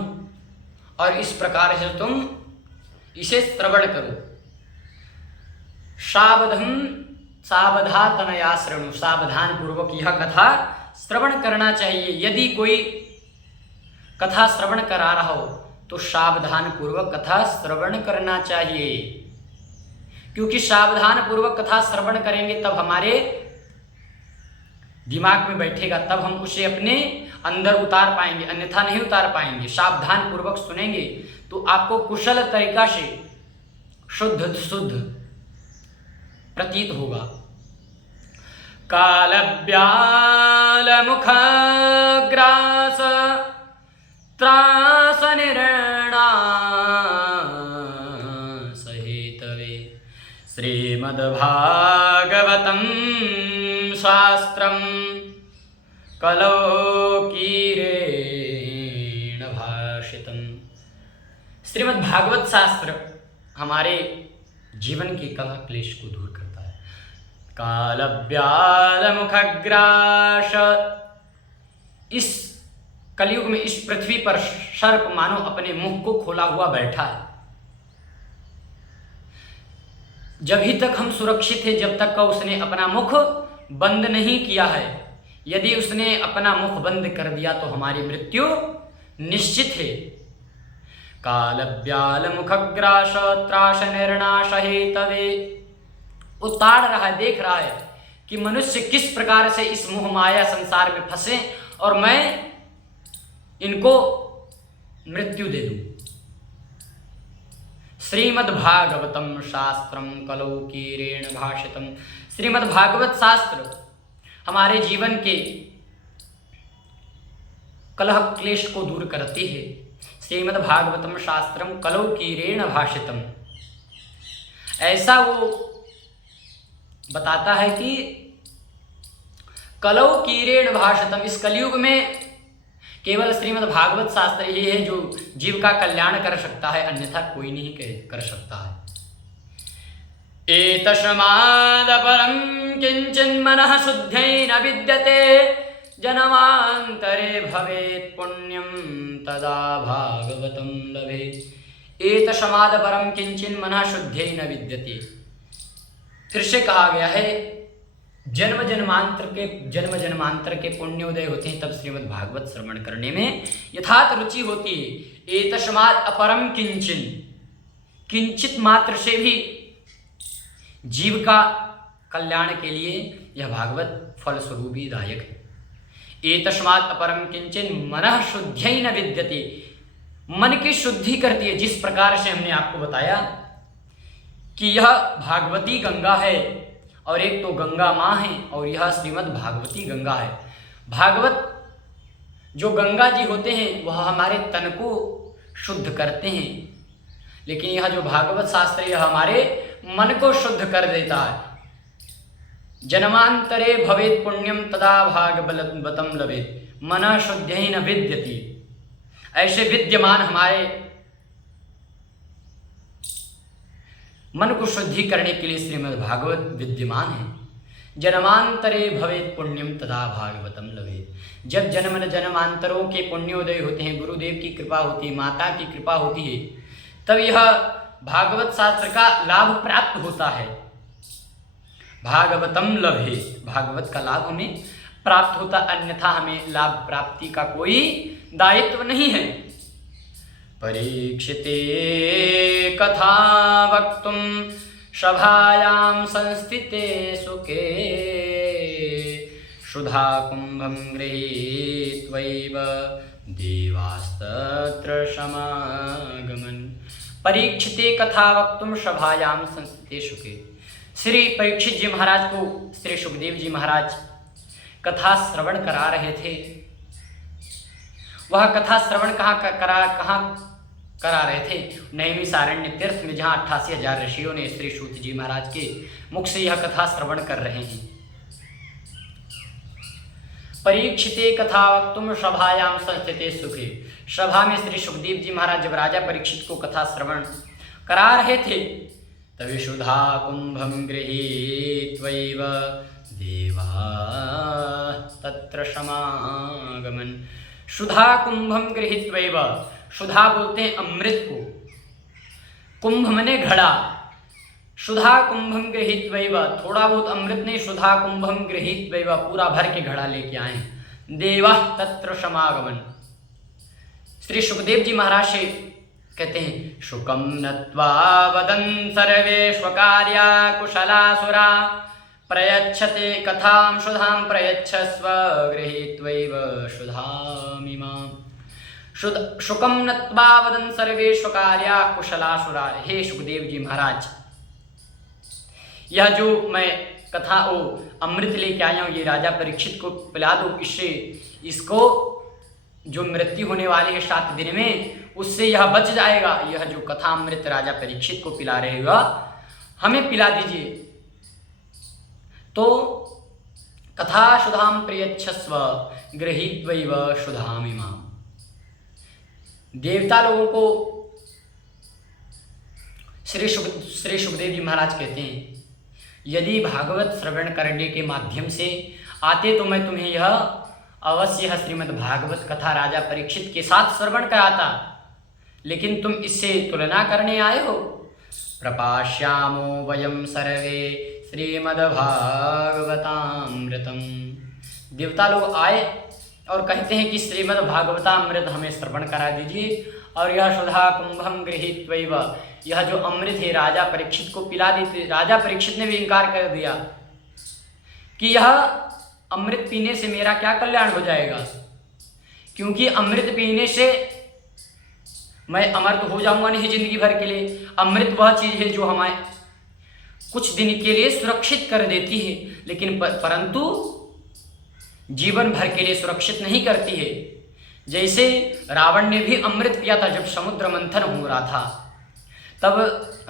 और इस प्रकार से तुम इसे श्रवण करो। सावधा तनया शृणु। सावधान पूर्वक यह कथा श्रवण करना चाहिए। यदि कोई कथा श्रवण करा रहा हो तो सावधान पूर्वक कथा श्रवण करना चाहिए, क्योंकि सावधान पूर्वक कथा श्रवण करेंगे तब हमारे दिमाग में बैठेगा, तब हम उसे अपने अंदर उतार पाएंगे, अन्यथा नहीं उतार पाएंगे। सावधान पूर्वक सुनेंगे तो आपको कुशल तरीका से शुद्ध प्रतीत होगा। कालव्याल मुख ग्रास त्रास निर्णा सहेतवे, श्रीमद्भागवतं शास्त्रम कलौकीरेण भाषितम्। श्रीमद् भागवत शास्त्र हमारे जीवन के कलह क्लेश को दूर करता है। कालव्याल मुखग्रास। इस कलयुग में इस पृथ्वी पर सर्प मानो अपने मुख को खोला हुआ बैठा है। जब ही तक हम सुरक्षित हैं जब तक का उसने अपना मुख बंद नहीं किया है। यदि उसने अपना मुख बंद कर दिया तो हमारी मृत्यु निश्चित है। कालव्याल मुखग्रास त्रास निर्णाश हेतवे। उताड़ रहा है, देख रहा है कि मनुष्य किस प्रकार से इस मोह माया संसार में फंसे और मैं इनको मृत्यु दे दूं। श्रीमद्भागवतम शास्त्रम कलौकीरेण भाषितम। श्रीमद्भागवत शास्त्र हमारे जीवन के कलह क्लेश को दूर करती है। श्रीमद्भागवतम शास्त्रम कलौकीरेण भाषितम। ऐसा वो बताता है कि कलौकीरेण भाषितम। इस कलयुग में केवल श्रीमद्भागवत शास्त्र ही है जो जीव का कल्याण कर सकता है, अन्यथा कोई नहीं कर सकता है। एतस्माद् परं किंचिन् मनः शुद्ध्यै न विद्यते, जन्मान्तरे भवेत् पुण्यं तदा भागवतं लभेत्। एतस्माद् परं किंचिन् मनः शुद्ध्यै न विद्यते। फिर से कहा गया है जन्म जन्मांतर के पुण्योदय होते हैं तब श्रीमद् भागवत श्रवण करने में यथार्थ रुचि होती है। एतस्माद् अपरम किंचिन, किंचित मात्र से भी जीव का कल्याण के लिए यह भागवत फलस्वरूप ही दायक है। एतस्माद् अपरम किंचिन मनः शुद्ध्यै न विद्यते। मन की शुद्धि करती है। जिस प्रकार से हमने आपको बताया कि यह भागवती गंगा है और एक तो गंगा माँ है और यह श्रीमद् भागवती गंगा है। भागवत जो गंगा जी होते हैं वह हमारे तन को शुद्ध करते हैं, लेकिन यह जो भागवत शास्त्र यह हमारे मन को शुद्ध कर देता है। जन्मांतरे भवेत् पुण्यम तदा भागवतम लभेत् मन शुद्धि न विद्यति। ऐसे विद्यमान हमारे मन को शुद्धि करने के लिए श्रीमद् भागवत विद्यमान है। जन्मांतरे भवेत् पुण्यम तदा भागवतम लभेत्। जब जन्म जन्मांतरों के पुण्योदय होते हैं, गुरुदेव की कृपा होती है, माता की कृपा होती है, तब यह भागवत शास्त्र का लाभ प्राप्त होता है। भागवतम लभेत्, भागवत का लाभ हमें प्राप्त होता, अन्यथा हमें लाभ प्राप्ति का कोई दायित्व नहीं है। परीक्षिते कथा वक्तुम सभायां संस्थिते सुखे सुधा कुंभं गृहीत्वैव देवास्तत्र समागमन्। परीक्षिते कथा वक्तुम सभायां संस्थिते सुखे। श्री परीक्षित जी महाराज को श्री सुखदेव जी महाराज कथा श्रवण करा रहे थे। वह कथा श्रवण कहाँ करा रहे थे? नैमिषारण्य तीर्थ में, जहाँ 88,000 ऋषियों ने श्री सूत जी महाराज के मुख से यह कथा श्रवण कर रहे हैं। परीक्षिते कथा वक्तुम सभायां संस्थिते सुखे। सभा में श्री सुखदेव जी महाराज जब राजा परीक्षित को कथा श्रवण करा रहे थे, तभी सुधा कुंभं गृहीत्वैव देवा तत्र समागमन्। सुधा कुंभं गृहीत्वैव, सुधा बोलते हैं अमृत को, कुंभ मने घड़ा। सुधा कुंभं गृहीत्वैव, थोड़ा बहुत अमृत नहीं, सुधा कुंभं गृहीत्वैव, पूरा भर के घड़ा लेके आए। देवा तत्र समागमन्। श्री सुखदेव जी महाराज से कहते हैं, शुकं नत्वा वदन् सर्वे स्वकार्या कुशलासुरा प्रयच्छते कथां सुधां प्रयच्छस्व गृहीत्वैव सुधामिमाम्। शुकं नत्वा वदन् सर्वे स्वकार्या कुशलासुरा। हे सुखदेव जी महाराज, यह जो मैं कथा अमृत लेके आया हूँ, ये राजा परीक्षित को पिला दो, इससे इसको जो मृत्यु होने वाली है 7 दिन में, उससे यह बच जाएगा। यह जो कथा अमृत राजा परीक्षित को पिला रहे हो, हमें पिला दीजिए। तो कथा सुधाम प्रयच्छस्व गृहीत्वैव सुधामिमाम्। देवता लोगों को श्री सुखदेव जी महाराज कहते हैं, यदि भागवत श्रवण करने के माध्यम से आते तो मैं तुम्हें यह अवश्य श्रीमद् भागवत कथा राजा परीक्षित के साथ श्रवण कराता, लेकिन तुम इससे तुलना करने आए हो। प्रपाश्यामो वयम सर्वे श्रीमद्भागवतामृतम। देवता लोग आए और कहते हैं कि श्रीमद् भागवतामृत हमें श्रवण करा दीजिए, और यह सुधा कुंभम गृहीत्वैव, यह जो अमृत है राजा परीक्षित को पिला दीजिए। राजा परीक्षित ने भी इनकार कर दिया कि यह अमृत पीने से मेरा क्या कल्याण हो जाएगा, क्योंकि अमृत पीने से मैं अमर तो हो जाऊंगा नहीं जिंदगी भर के लिए। अमृत वह चीज़ है जो हमें कुछ दिन के लिए सुरक्षित कर देती है, लेकिन परंतु जीवन भर के लिए सुरक्षित नहीं करती है। जैसे रावण ने भी अमृत पिया था, जब समुद्र मंथन हो रहा था तब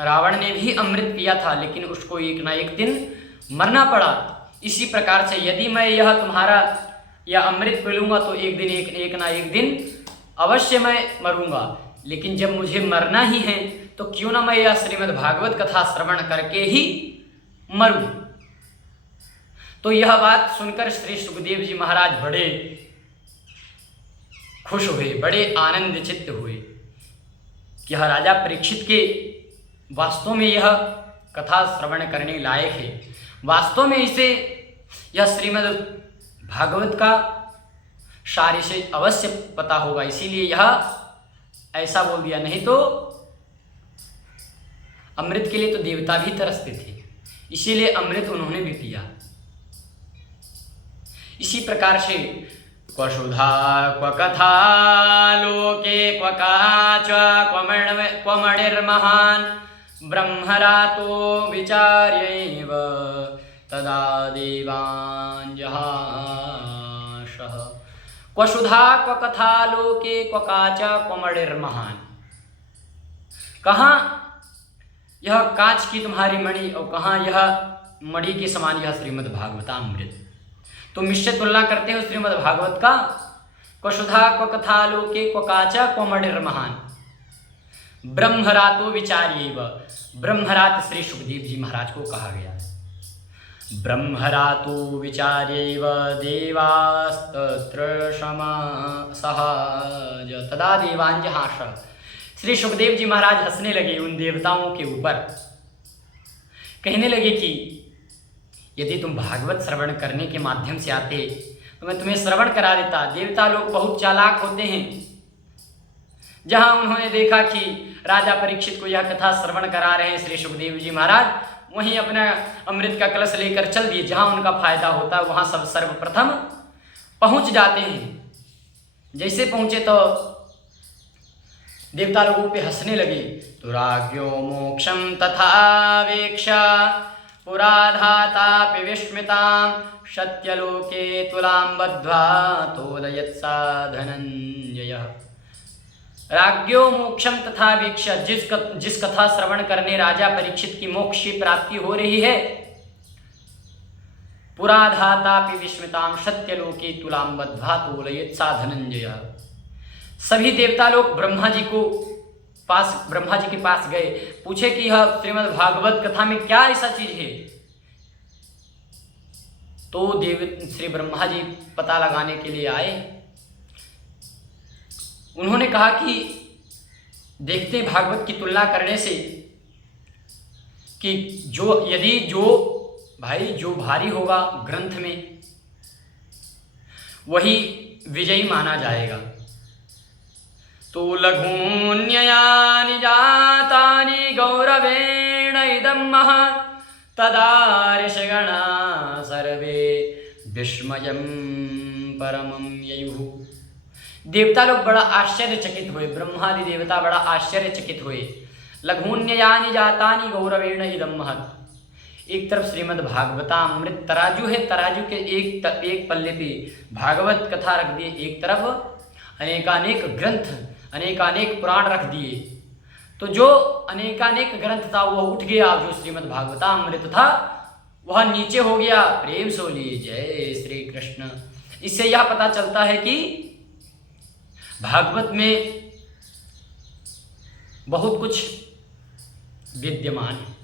रावण ने भी अमृत पिया था, लेकिन उसको एक ना एक दिन मरना पड़ा। इसी प्रकार से यदि मैं यह तुम्हारा यह अमृत पी लूँगा तो एक ना एक दिन अवश्य मैं मरूंगा, लेकिन जब मुझे मरना ही है तो क्यों ना मैं यह श्रीमद् भागवत कथा श्रवण करके ही मरूं। तो यह बात सुनकर श्री सुखदेव जी महाराज बड़े खुश हुए, बड़े आनंद चित्त हुए कि यह राजा परीक्षित के वास्तव में यह कथा श्रवण करने लायक है। वास्तव में इसे यह श्रीमद् भागवत का सार से अवश्य पता होगा, इसीलिए यह ऐसा बोल दिया। नहीं तो अमृत के लिए तो देवता भी तरसते थे, इसीलिए अमृत उन्होंने भी पिया। इसी प्रकार से क्व शुधा क्व कथा लोके क्व काच क्व मणिर्महान् ब्रह्मरातो विचार्यैव तदा देवान् जहाशः। क्व शुधा क्व कथा लोके क्व काच क्व मणिर्महान्। कहाँ यह कांच की तुम्हारी मणि और कहाँ यह मणि के समान यह श्रीमद् भागवतामृत। तुम निश्चय तुलना करते हो श्रीमद् भागवत का। क्व शुधा क्व कथा लोके क्व काच क्व मणिर्महान् ब्रह्मरातो विचार्यैव। ब्रह्मरात श्री सुखदेव जी महाराज को कहा गया। ब्रह्मरातो विचार्यैव देवास्तत्र सहज तदा देवान् जहाश। श्री सुखदेव जी महाराज हंसने लगे उन देवताओं के ऊपर, कहने लगे कि यदि तुम भागवत श्रवण करने के माध्यम से आते तो मैं तुम्हें श्रवण करा देता। देवता लोग बहुत चालाक होते हैं। जहां उन्होंने देखा कि राजा परीक्षित को यह कथा श्रवण करा रहे हैं श्री सुखदेव जी महाराज, वहीं अपना अमृत का कलश लेकर चल दिए। जहां उनका फायदा होता है वहां सब सर्वप्रथम पहुंच जाते हैं। जैसे पहुंचे तो देवता लोगों पे हंसने लगे। तो राज्ञो मोक्षम तथा वेक्षा पुराधातापि विस्मितां सत्यलोके तुलां बद्ध्वा तोदयत्सा धनंजयः। राज्ञो मोक्षम तथा वीक्षा, जिस कथा श्रवण करने राजा परीक्षित की मोक्ष की प्राप्ति हो रही है, पुराधातापि विस्मितां सत्यलोके तुलां बद्ध्वा तोलयत्सा धनंजय। सभी देवता लोग ब्रह्मा जी के पास गए, पूछे कि यह श्रीमद् भागवत कथा में क्या ऐसा चीज है। तो श्री ब्रह्मा जी पता लगाने के लिए आए। उन्होंने कहा कि देखते भागवत की तुलना करने से कि जो भारी होगा ग्रंथ में वही विजयी माना जाएगा। तो लघून्ययानि जातानि गौरवेण इदं महत् तदा ऋषिगणा सर्वे विस्मयं परमं ययुः। देवता लोग बड़ा आश्चर्यचकित हुए, ब्रह्मादि देवता बड़ा आश्चर्यचकित हुए। लघून्ययानि जातानि गौरवेण इदं महत्। एक तरफ श्रीमद् भागवतामृत तराजू है, तराजू के एक पल्ले पे भागवत कथा रख दिए, एक तरफ अनेकानेक ग्रंथ अनेकानेक पुराण रख दिए। तो जो अनेकानेक ग्रंथ था वह उठ गया, जो श्रीमद् भागवतामृत था वह नीचे हो गया। प्रेम से बोलिए जय श्री कृष्ण। इससे यह पता चलता है कि भागवत में बहुत कुछ विद्यमान है।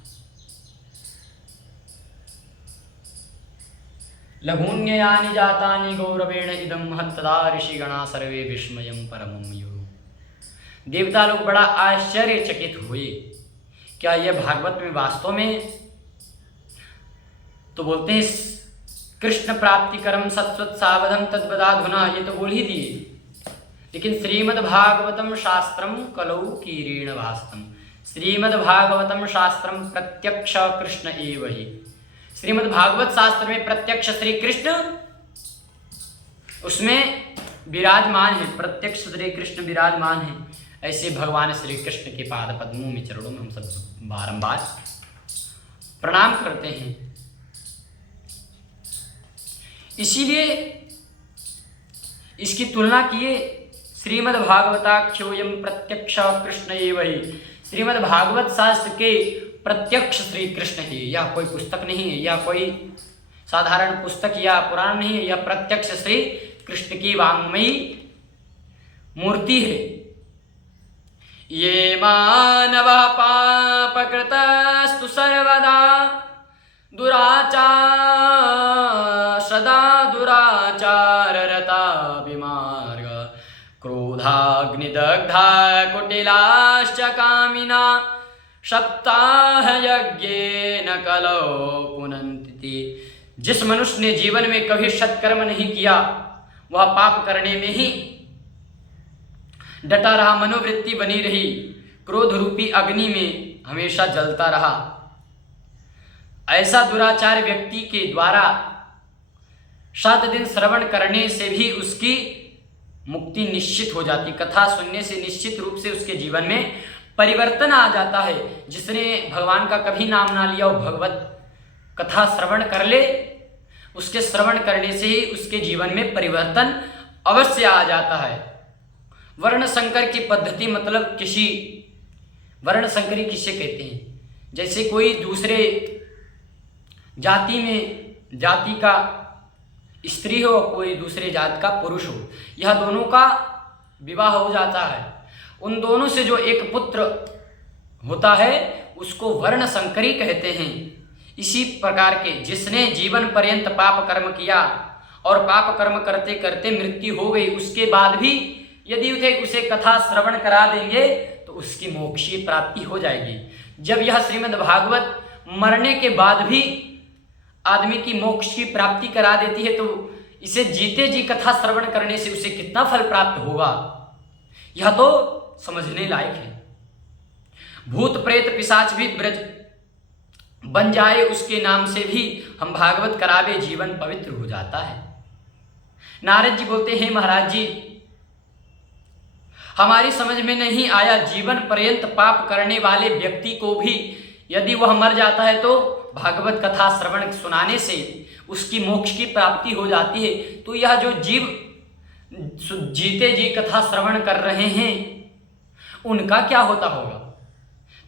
लघून्ययानि जातानि गौरवेण इदं महत् तदा ऋषिगणा सर्वे विस्मयं परमं युः। देवता लोग बड़ा आश्चर्यचकित हुए, क्या यह भागवत में वास्तव में। तो बोलते हैं कृष्ण प्राप्तिकरम सत्वत सावधम तद्वदाधुना, ये तो बोल ही दिए। लेकिन श्रीमद्भागवतम शास्त्रम कलौ कीरेण वास्तम। श्रीमद्भागवतम शास्त्रम प्रत्यक्ष कृष्ण एव ही। श्रीमद्भागवत शास्त्र में प्रत्यक्ष श्री कृष्ण उसमें विराजमान है, प्रत्यक्ष श्री कृष्ण विराजमान है। ऐसे भगवान श्री कृष्ण के पाद पद्मों में चरणों में हम सब बारंबार प्रणाम करते हैं। इसीलिए इसकी तुलना किए श्रीमद्भागवताख्योयम प्रत्यक्ष कृष्ण एव ही। श्रीमद्भागवत शास्त्र के प्रत्यक्ष श्री कृष्ण है। यह कोई पुस्तक नहीं है, यह कोई साधारण पुस्तक या पुराण नहीं है, यह प्रत्यक्ष श्री कृष्ण की वाङ्मयी मूर्ति है। ये मानव पापकृतस्तु सर्वदा सदा दुराचाररता विमार्ग क्रोधाग्निदग्धा कुटिलाश्च कामिना सप्ताह यज्ञेन कलौ पुनन्ति। जिस मनुष्य ने जीवन में कभी सत्कर्म नहीं किया वह पाप करने में ही डटा रहा, मनोवृत्ति बनी रही, क्रोध रूपी अग्नि में हमेशा जलता रहा। ऐसा दुराचार व्यक्ति के द्वारा 7 दिन श्रवण करने से भी उसकी मुक्ति निश्चित हो जाती। कथा सुनने से निश्चित रूप से उसके जीवन में परिवर्तन आ जाता है। जिसने भगवान का कभी नाम ना लिया वो भगवत कथा श्रवण कर ले, उसके श्रवण करने से ही उसके जीवन में परिवर्तन अवश्य आ जाता है। वर्ण संकर की पद्धति मतलब वर्ण संकरी किसे कहते हैं? जैसे कोई दूसरे जाति का स्त्री हो, कोई दूसरे जाति का पुरुष हो, यह दोनों का विवाह हो जाता है। उन दोनों से जो एक पुत्र होता है उसको वर्ण संकरी कहते हैं। इसी प्रकार के जिसने जीवन पर्यंत पाप कर्म किया और पाप कर्म करते करते मृत्यु हो गई, उसके बाद भी यदि उसे कथा श्रवण करा देंगे तो उसकी मोक्ष की प्राप्ति हो जाएगी। जब यह श्रीमद् भागवत मरने के बाद भी आदमी की मोक्ष की प्राप्ति करा देती है तो इसे जीते जी कथा श्रवण करने से उसे कितना फल प्राप्त होगा, यह तो समझने लायक है। भूत प्रेत पिशाच भी ब्रज बन जाए उसके नाम से भी हम भागवत करावे, जीवन पवित्र हो जाता है। नारद जी बोलते हैं, महाराज जी हमारी समझ में नहीं आया, जीवन पर्यंत पाप करने वाले व्यक्ति को भी यदि वह मर जाता है तो भागवत कथा श्रवण सुनाने से उसकी मोक्ष की प्राप्ति हो जाती है, तो यह जो जीव जीते जी कथा श्रवण कर रहे हैं उनका क्या होता होगा।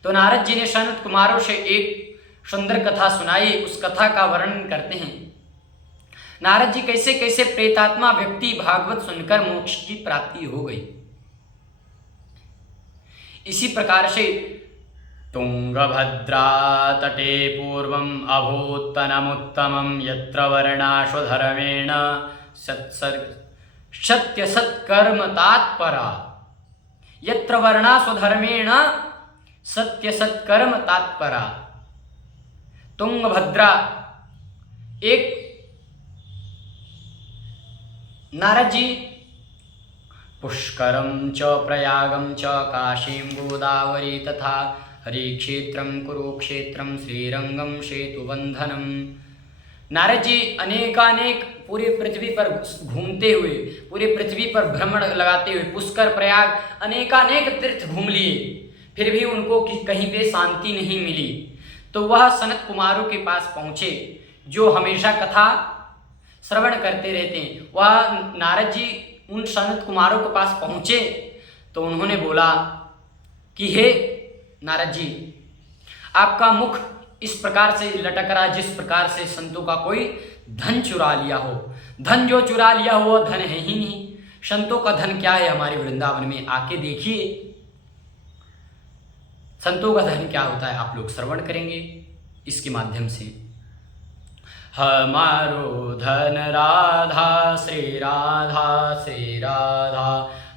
तो नारद जी ने सनत कुमारों से एक सुंदर कथा सुनाई। उस कथा का वर्णन करते हैं नारद जी कैसे कैसे प्रेतात्मा व्यक्ति भागवत सुनकर मोक्ष की प्राप्ति हो गई। इसी प्रकार से तुंगभद्रा तटे पूर्वम अभूत्तनमुत्तमं यत्र वर्णाश्वधर्मेण सत्य सत्कर्म तात्परा, यत्र वर्णाश्वधर्मेण सत्य सत्कर्म तात्परा। तुंगभद्रा एक नारद जी पुष्करम च प्रयागम च काशीं गोदावरी तथा हरिक्षेत्रम कुरुक्षेत्रम श्रीरंगम सेतुबंधनम। नारद जी अनेकानेक पूरे पृथ्वी पर घूमते हुए, पूरे पृथ्वी पर भ्रमण लगाते हुए पुष्कर प्रयाग अनेकानेक तीर्थ घूम लिए, फिर भी उनको कहीं पे शांति नहीं मिली। तो वह सनत कुमारों के पास पहुँचे जो हमेशा कथा श्रवण करते रहते हैं। वह नारद जी उन सनत कुमारों के पास पहुँचे तो उन्होंने बोला कि हे नारद जी, आपका मुख इस प्रकार से लटक रहा जिस प्रकार से संतों का कोई धन चुरा लिया हो। धन जो चुरा लिया हो वह धन है ही नहीं। संतों का धन क्या है हमारे वृंदावन में, आके देखिए संतों का धन क्या होता है। आप लोग श्रवण करेंगे इसके माध्यम से। हमारो धन राधा श्री राधा श्री राधा,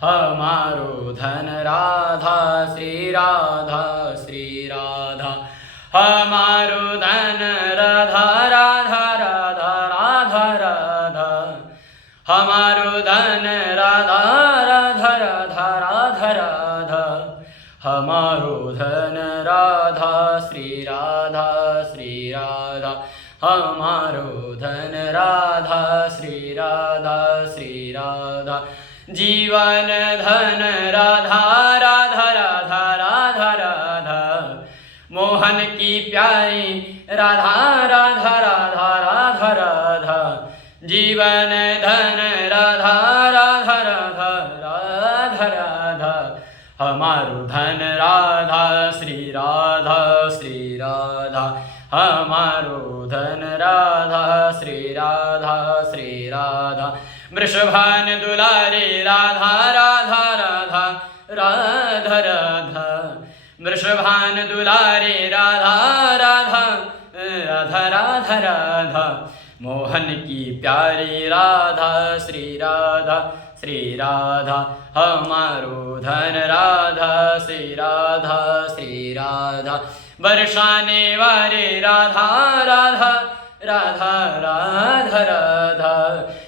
हमारो धन राधा श्री राधा श्री राधा, हमारो धन राधा राधा राधा राधा राधा, हमारो धन राधा राधा राधा राधा राधा, हमारो धन राधा श्री राधा श्री राधा, हमारो धन राधा श्री राधा श्री राधा। जीवन धन राधा राधा राधा राधा राधा, मोहन की प्यारी राधा राधा राधा राधा राधा, जीवन धन राधा राधा राधा राधा राधा, हमारो धन राधा श्री राधा श्री राधा, हमारो धन राधा श्री राधा श्री राधा। वृषभान दुलारे राधा राधा राधा राधा राधा, वृषभान दुलारे राधा राधा राधा राधा राधा, मोहन की प्यारी राधा श्री राधा श्री राधा, हमारो धन राधा श्री राधा श्री राधा। बरसाने वाले राधा राधा राधा राधा राधा,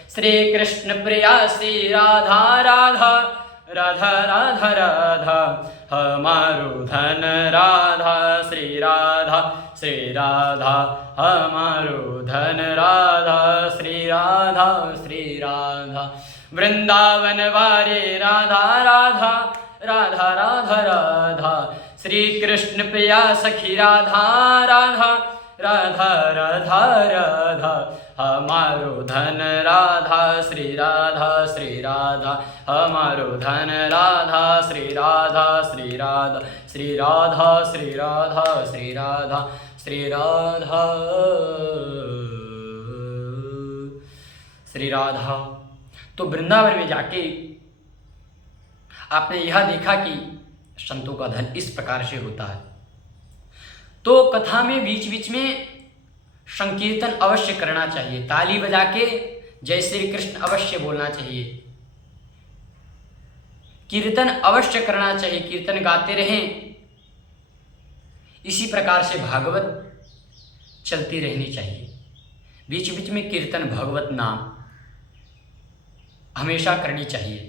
श्री कृष्ण प्रिया श्री राधा राधा राधा राधा राधा, हमारो धन राधा श्री राधा, श्री राधा हमारो धन राधा श्री राधा, श्री राधा। वृंदावन वारे राधा राधा, राधा राधा राधा, श्री कृष्ण प्रिया सखी राधा राधा, राधा राधा राधा हमारो धन राधा श्री राधा, श्री राधा हमारो धन राधा श्री राधा, श्री राधा, श्री राधा, श्री राधा, श्री राधा, श्री राधा, श्री राधा। तो वृंदावन में जाके आपने यह देखा कि संतों का धन इस प्रकार से होता है। तो कथा में बीच बीच में संकीर्तन अवश्य करना चाहिए, ताली बजा के जय श्री कृष्ण अवश्य बोलना चाहिए, कीर्तन अवश्य करना चाहिए, कीर्तन गाते रहें। इसी प्रकार से भागवत चलती रहनी चाहिए, बीच बीच में कीर्तन भगवत नाम हमेशा करनी चाहिए।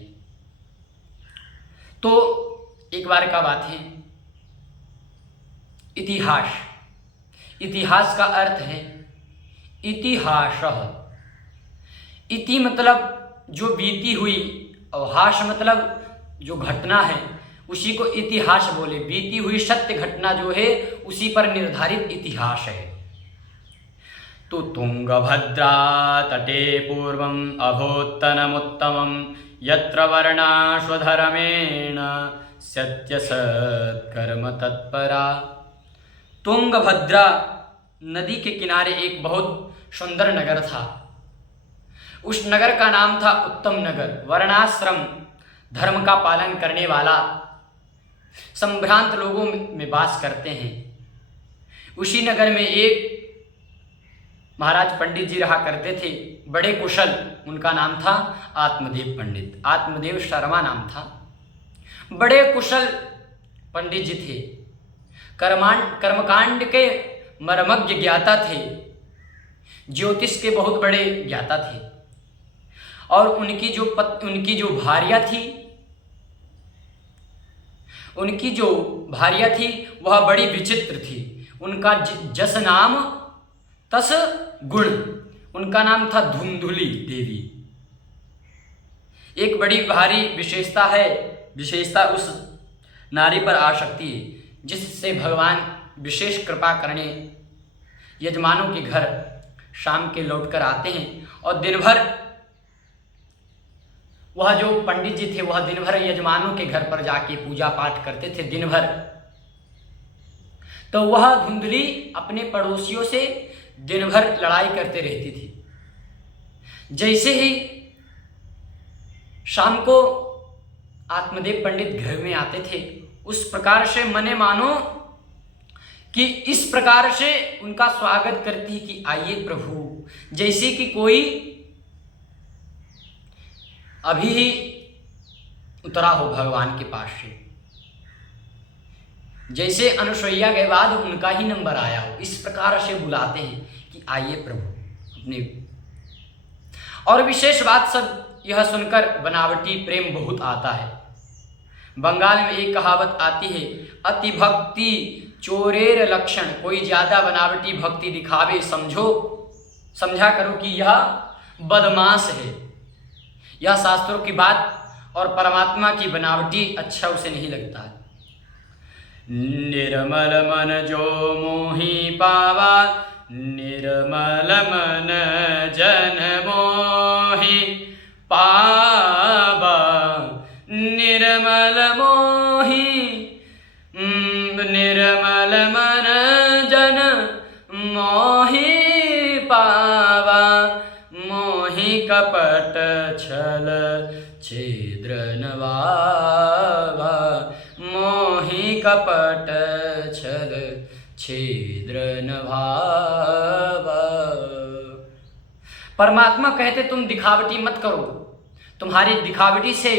तो एक बार का बात है, इतिहास, इतिहास का अर्थ है इतिहासः। इति मतलब जो बीती हुई और हास मतलब जो घटना है, उसी को इतिहास बोले। बीती हुई सत्य घटना जो है उसी पर निर्धारित इतिहास है। तो तुंगभद्रा तटे पूर्वम अभूत्तनमुत्तमं यत्र वर्णाश्वधर्मेण सत्यसत्कर्म तत्परा। तुंगभद्रा नदी के किनारे एक बहुत सुंदर नगर था। उस नगर का नाम था उत्तम नगर। वर्णाश्रम धर्म का पालन करने वाला संभ्रांत लोगों में वास करते हैं। उसी नगर में एक महाराज पंडित जी रहा करते थे, बड़े कुशल। उनका नाम था आत्मदेव पंडित, आत्मदेव शर्मा नाम था। बड़े कुशल पंडित जी थे, कर्मकांड के मर्मज्ञ ज्ञाता थे, ज्योतिष के बहुत बड़े ज्ञाता थे। और उनकी जो भार्या थी वह बड़ी विचित्र थी। उनका जस नाम तस गुण, उनका नाम था धुंधुली देवी। एक बड़ी भारी विशेषता उस नारी पर आ सकती है, जिससे भगवान विशेष कृपा करने यजमानों के घर शाम के लौटकर आते हैं। और दिन भर वह जो पंडित जी थे वह दिन भर यजमानों के घर पर जाके पूजा पाठ करते थे दिन भर। तो वह धुंधली अपने पड़ोसियों से दिन भर लड़ाई करते रहती थी। जैसे ही शाम को आत्मदेव पंडित घर में आते थे, उस प्रकार से मने मानो कि इस प्रकार से उनका स्वागत करती कि आइए प्रभु, जैसे कि कोई अभी ही उतरा हो भगवान के पास से, जैसे अनुसैया के बाद उनका ही नंबर आया हो। इस प्रकार से बुलाते हैं कि आइए प्रभु अपने। और विशेष बात सब यह सुनकर बनावटी प्रेम बहुत आता है। बंगाल में एक कहावत आती है, अति भक्ति चोरेर लक्षण। कोई ज्यादा बनावटी भक्ति दिखावे समझा करो कि यह बदमाश है। यह शास्त्रों की बात और परमात्मा की बनावटी अच्छा उसे नहीं लगता है। निर्मल मन जो मोहि पावा, निर्मल मन जन मोहि पावा। निर्मल मोहि निर्मल मन जन मोहि पावा। मोहि कपट छल छिद्र नवावा। मोहि कपट छल छिद्र नभावा। परमात्मा कहते तुम दिखावटी मत करो, तुम्हारी दिखावटी से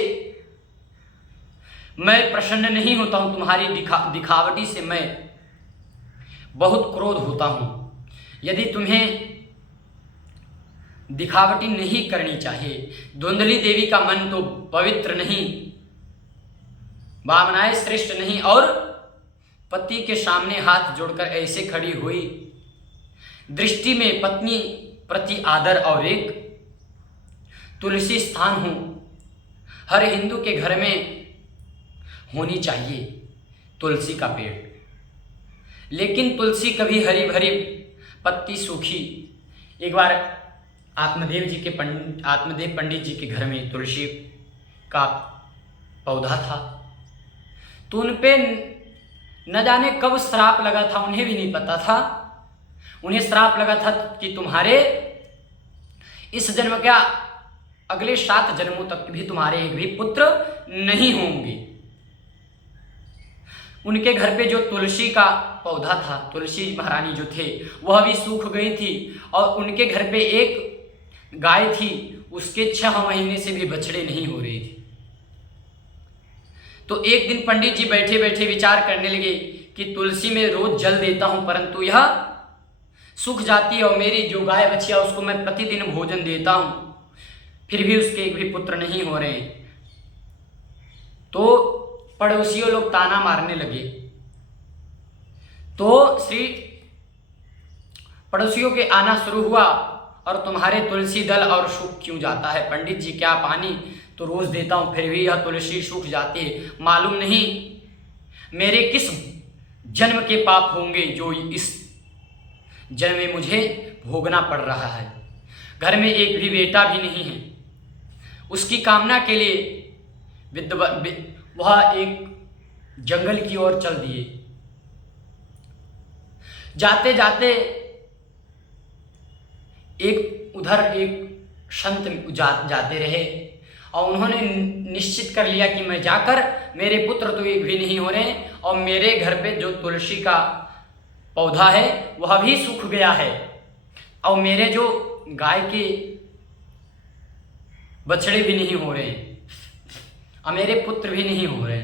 मैं प्रसन्न नहीं होता हूं, तुम्हारी दिखावटी से मैं बहुत क्रोध होता हूं। यदि तुम्हें दिखावटी नहीं करनी चाहिए, धुंधली देवी का मन तो पवित्र नहीं, भावनाएं श्रेष्ठ नहीं और पति के सामने हाथ जोड़कर ऐसे खड़ी हुई, दृष्टि में पत्नी प्रति आदर और एक तुलसी स्थान हूं, हर हिंदू के घर में होनी चाहिए तुलसी का पेड़। लेकिन तुलसी कभी हरी भरी पत्ती सूखी। एक बार आत्मदेव पंडित जी के घर में तुलसी का पौधा था, तो उन पे न जाने कब श्राप लगा था, उन्हें भी नहीं पता था। उन्हें श्राप लगा था कि तुम्हारे इस जन्म क्या अगले 7 जन्मों तक भी तुम्हारे एक भी पुत्र नहीं होंगे। उनके घर पे जो तुलसी का पौधा था, तुलसी महारानी जो थे वह भी सूख गई थी, और उनके घर पे एक गाय थी, उसके 6 महीने से भी बछड़े नहीं हो रही थी। तो एक दिन पंडित जी बैठे बैठे विचार करने लगे कि तुलसी में रोज जल देता हूं परंतु यह सूख जाती है, और मेरी जो गाय बछिया उसको मैं प्रतिदिन भोजन देता हूं, फिर भी उसके एक भी पुत्र नहीं हो रहे। तो पड़ोसियों लोग ताना मारने लगे। तो श्री पड़ोसियों के आना शुरू हुआ, और तुम्हारे तुलसी दल और सूख क्यों जाता है पंडित जी? क्या पानी तो रोज देता हूं फिर भी यह तुलसी सूख जाती है। मालूम नहीं मेरे किस जन्म के पाप होंगे जो इस जन्म में मुझे भोगना पड़ रहा है। घर में एक भी बेटा भी नहीं है। उसकी कामना के लिए वह एक जंगल की ओर चल दिए। जाते जाते उधर एक संत जाते रहे, और उन्होंने निश्चित कर लिया कि मैं जाकर, मेरे पुत्र तो एक भी नहीं हो रहे, और मेरे घर पे जो तुलसी का पौधा है वह भी सूख गया है, और मेरे जो गाय के बछड़े भी नहीं हो रहे, और मेरे पुत्र भी नहीं हो रहे।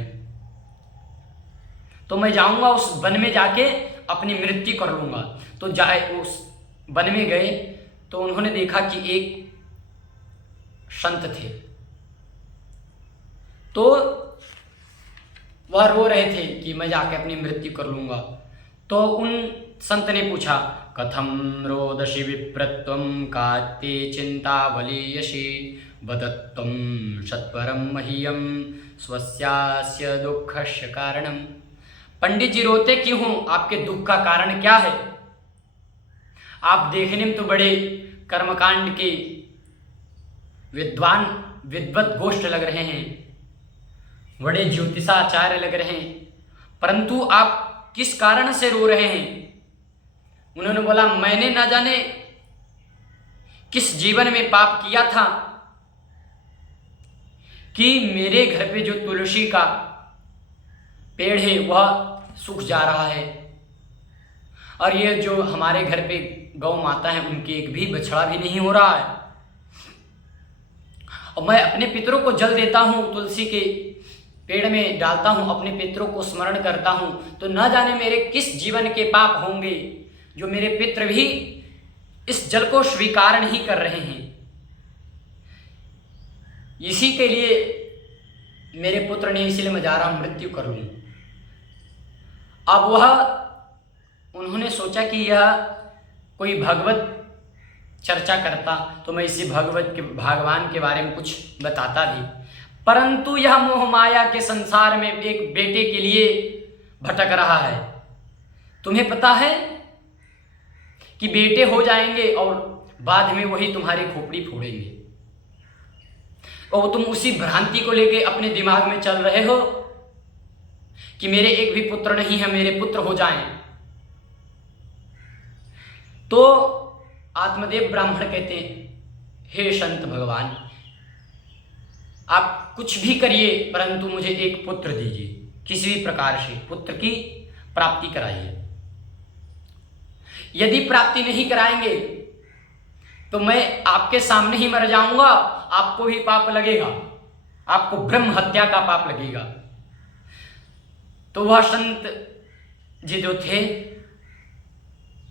तो मैं जाऊंगा उस वन में, जाके अपनी मृत्यु कर लूंगा। तो उस वन में गए तो उन्होंने देखा कि एक संत थे, तो वह रो रहे थे कि मैं जाके अपनी मृत्यु कर लूंगा। तो उन संत ने पूछा, कथम रोदसी विप्रत्वं काते चिंतावलीयसी वदत्वं सत्वरं मह्यं स्वस्यास्य दुःखस्य कारणम। पंडित जी रोते क्यों हो? आपके दुख का कारण क्या है? आप देखने में तो बड़े कर्मकांड के विद्वत गोष्ठ लग रहे हैं, बड़े ज्योतिषाचार्य लग रहे हैं, परंतु आप किस कारण से रो रहे हैं? उन्होंने बोला, मैंने न जाने किस जीवन में पाप किया था कि मेरे घर पे जो तुलसी का पेड़ है वह सूख जा रहा है, और ये जो हमारे घर पे गौ माता है उनके एक भी बछड़ा भी नहीं हो रहा है, और मैं अपने पितरों को जल देता हूँ, तुलसी के पेड़ में डालता हूँ, अपने पितरों को स्मरण करता हूँ, तो न जाने मेरे किस जीवन के पाप होंगे जो मेरे पितर भी इस जल को स्वीकार नहीं कर रहे हैं। इसी के लिए मेरे पुत्र ने, इसलिए मैं जा रहा हूं, मृत्यु कर लूं। अब उन्होंने सोचा कि यह कोई भगवत चर्चा करता तो मैं इसी भगवान के बारे में कुछ बताता भी, परंतु यह मोह माया के संसार में एक बेटे के लिए भटक रहा है। तुम्हें पता है कि बेटे हो जाएंगे और बाद में वही तुम्हारी खोपड़ी फोड़ेंगे, और तुम उसी भ्रांति को लेके अपने दिमाग में चल रहे हो कि मेरे एक भी पुत्र नहीं है, मेरे पुत्र हो जाएं। तो आत्मदेव ब्राह्मण कहते हैं, हे संत भगवान, आप कुछ भी करिए परंतु मुझे एक पुत्र दीजिए, किसी भी प्रकार से पुत्र की प्राप्ति कराइए। यदि प्राप्ति नहीं कराएंगे तो मैं आपके सामने ही मर जाऊंगा, आपको भी पाप लगेगा, आपको ब्रह्म हत्या का पाप लगेगा। तो वह संत जी जो थे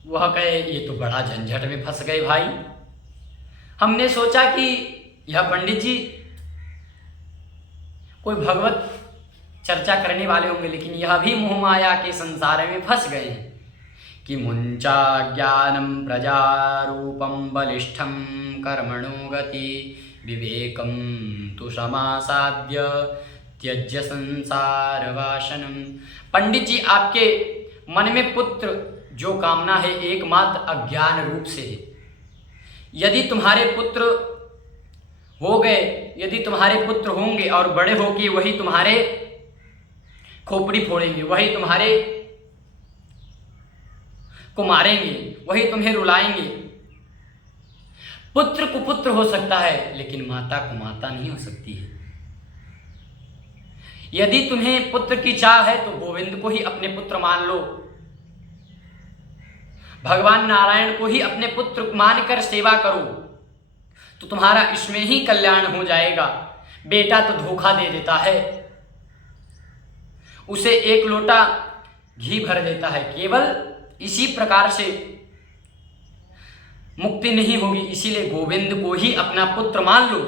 वह कहे, ये तो बड़ा झंझट में फंस गए भाई। हमने सोचा कि यह पंडित जी कोई भगवत चर्चा करने वाले होंगे, लेकिन यह भी मोह माया के संसार में फंस गए हैं कि मुंचा ज्ञानम प्रजारूपम बलिष्ठम कर्मणो गति विवेकम तु समासाद्य त्यज्य संसार वासनम। पंडित जी, आपके मन में पुत्र जो कामना है एकमात्र अज्ञान रूप से है। यदि तुम्हारे पुत्र हो गए, यदि तुम्हारे पुत्र होंगे और बड़े होके वही तुम्हारे खोपड़ी फोड़ेंगे, वही तुम्हारे को मारेंगे, वही तुम्हें रुलाएंगे। पुत्र कुपुत्र हो सकता है, लेकिन माता कुमाता नहीं हो सकती है। यदि तुम्हें पुत्र की चाह है तो गोविंद को ही अपने पुत्र मान लो, भगवान नारायण को ही अपने पुत्र मानकर सेवा करो, तो तुम्हारा इसमें ही कल्याण हो जाएगा। बेटा तो धोखा दे देता है, उसे एक लोटा घी भर देता है, केवल इसी प्रकार से मुक्ति नहीं होगी। इसीलिए गोविंद को ही अपना पुत्र मान लो।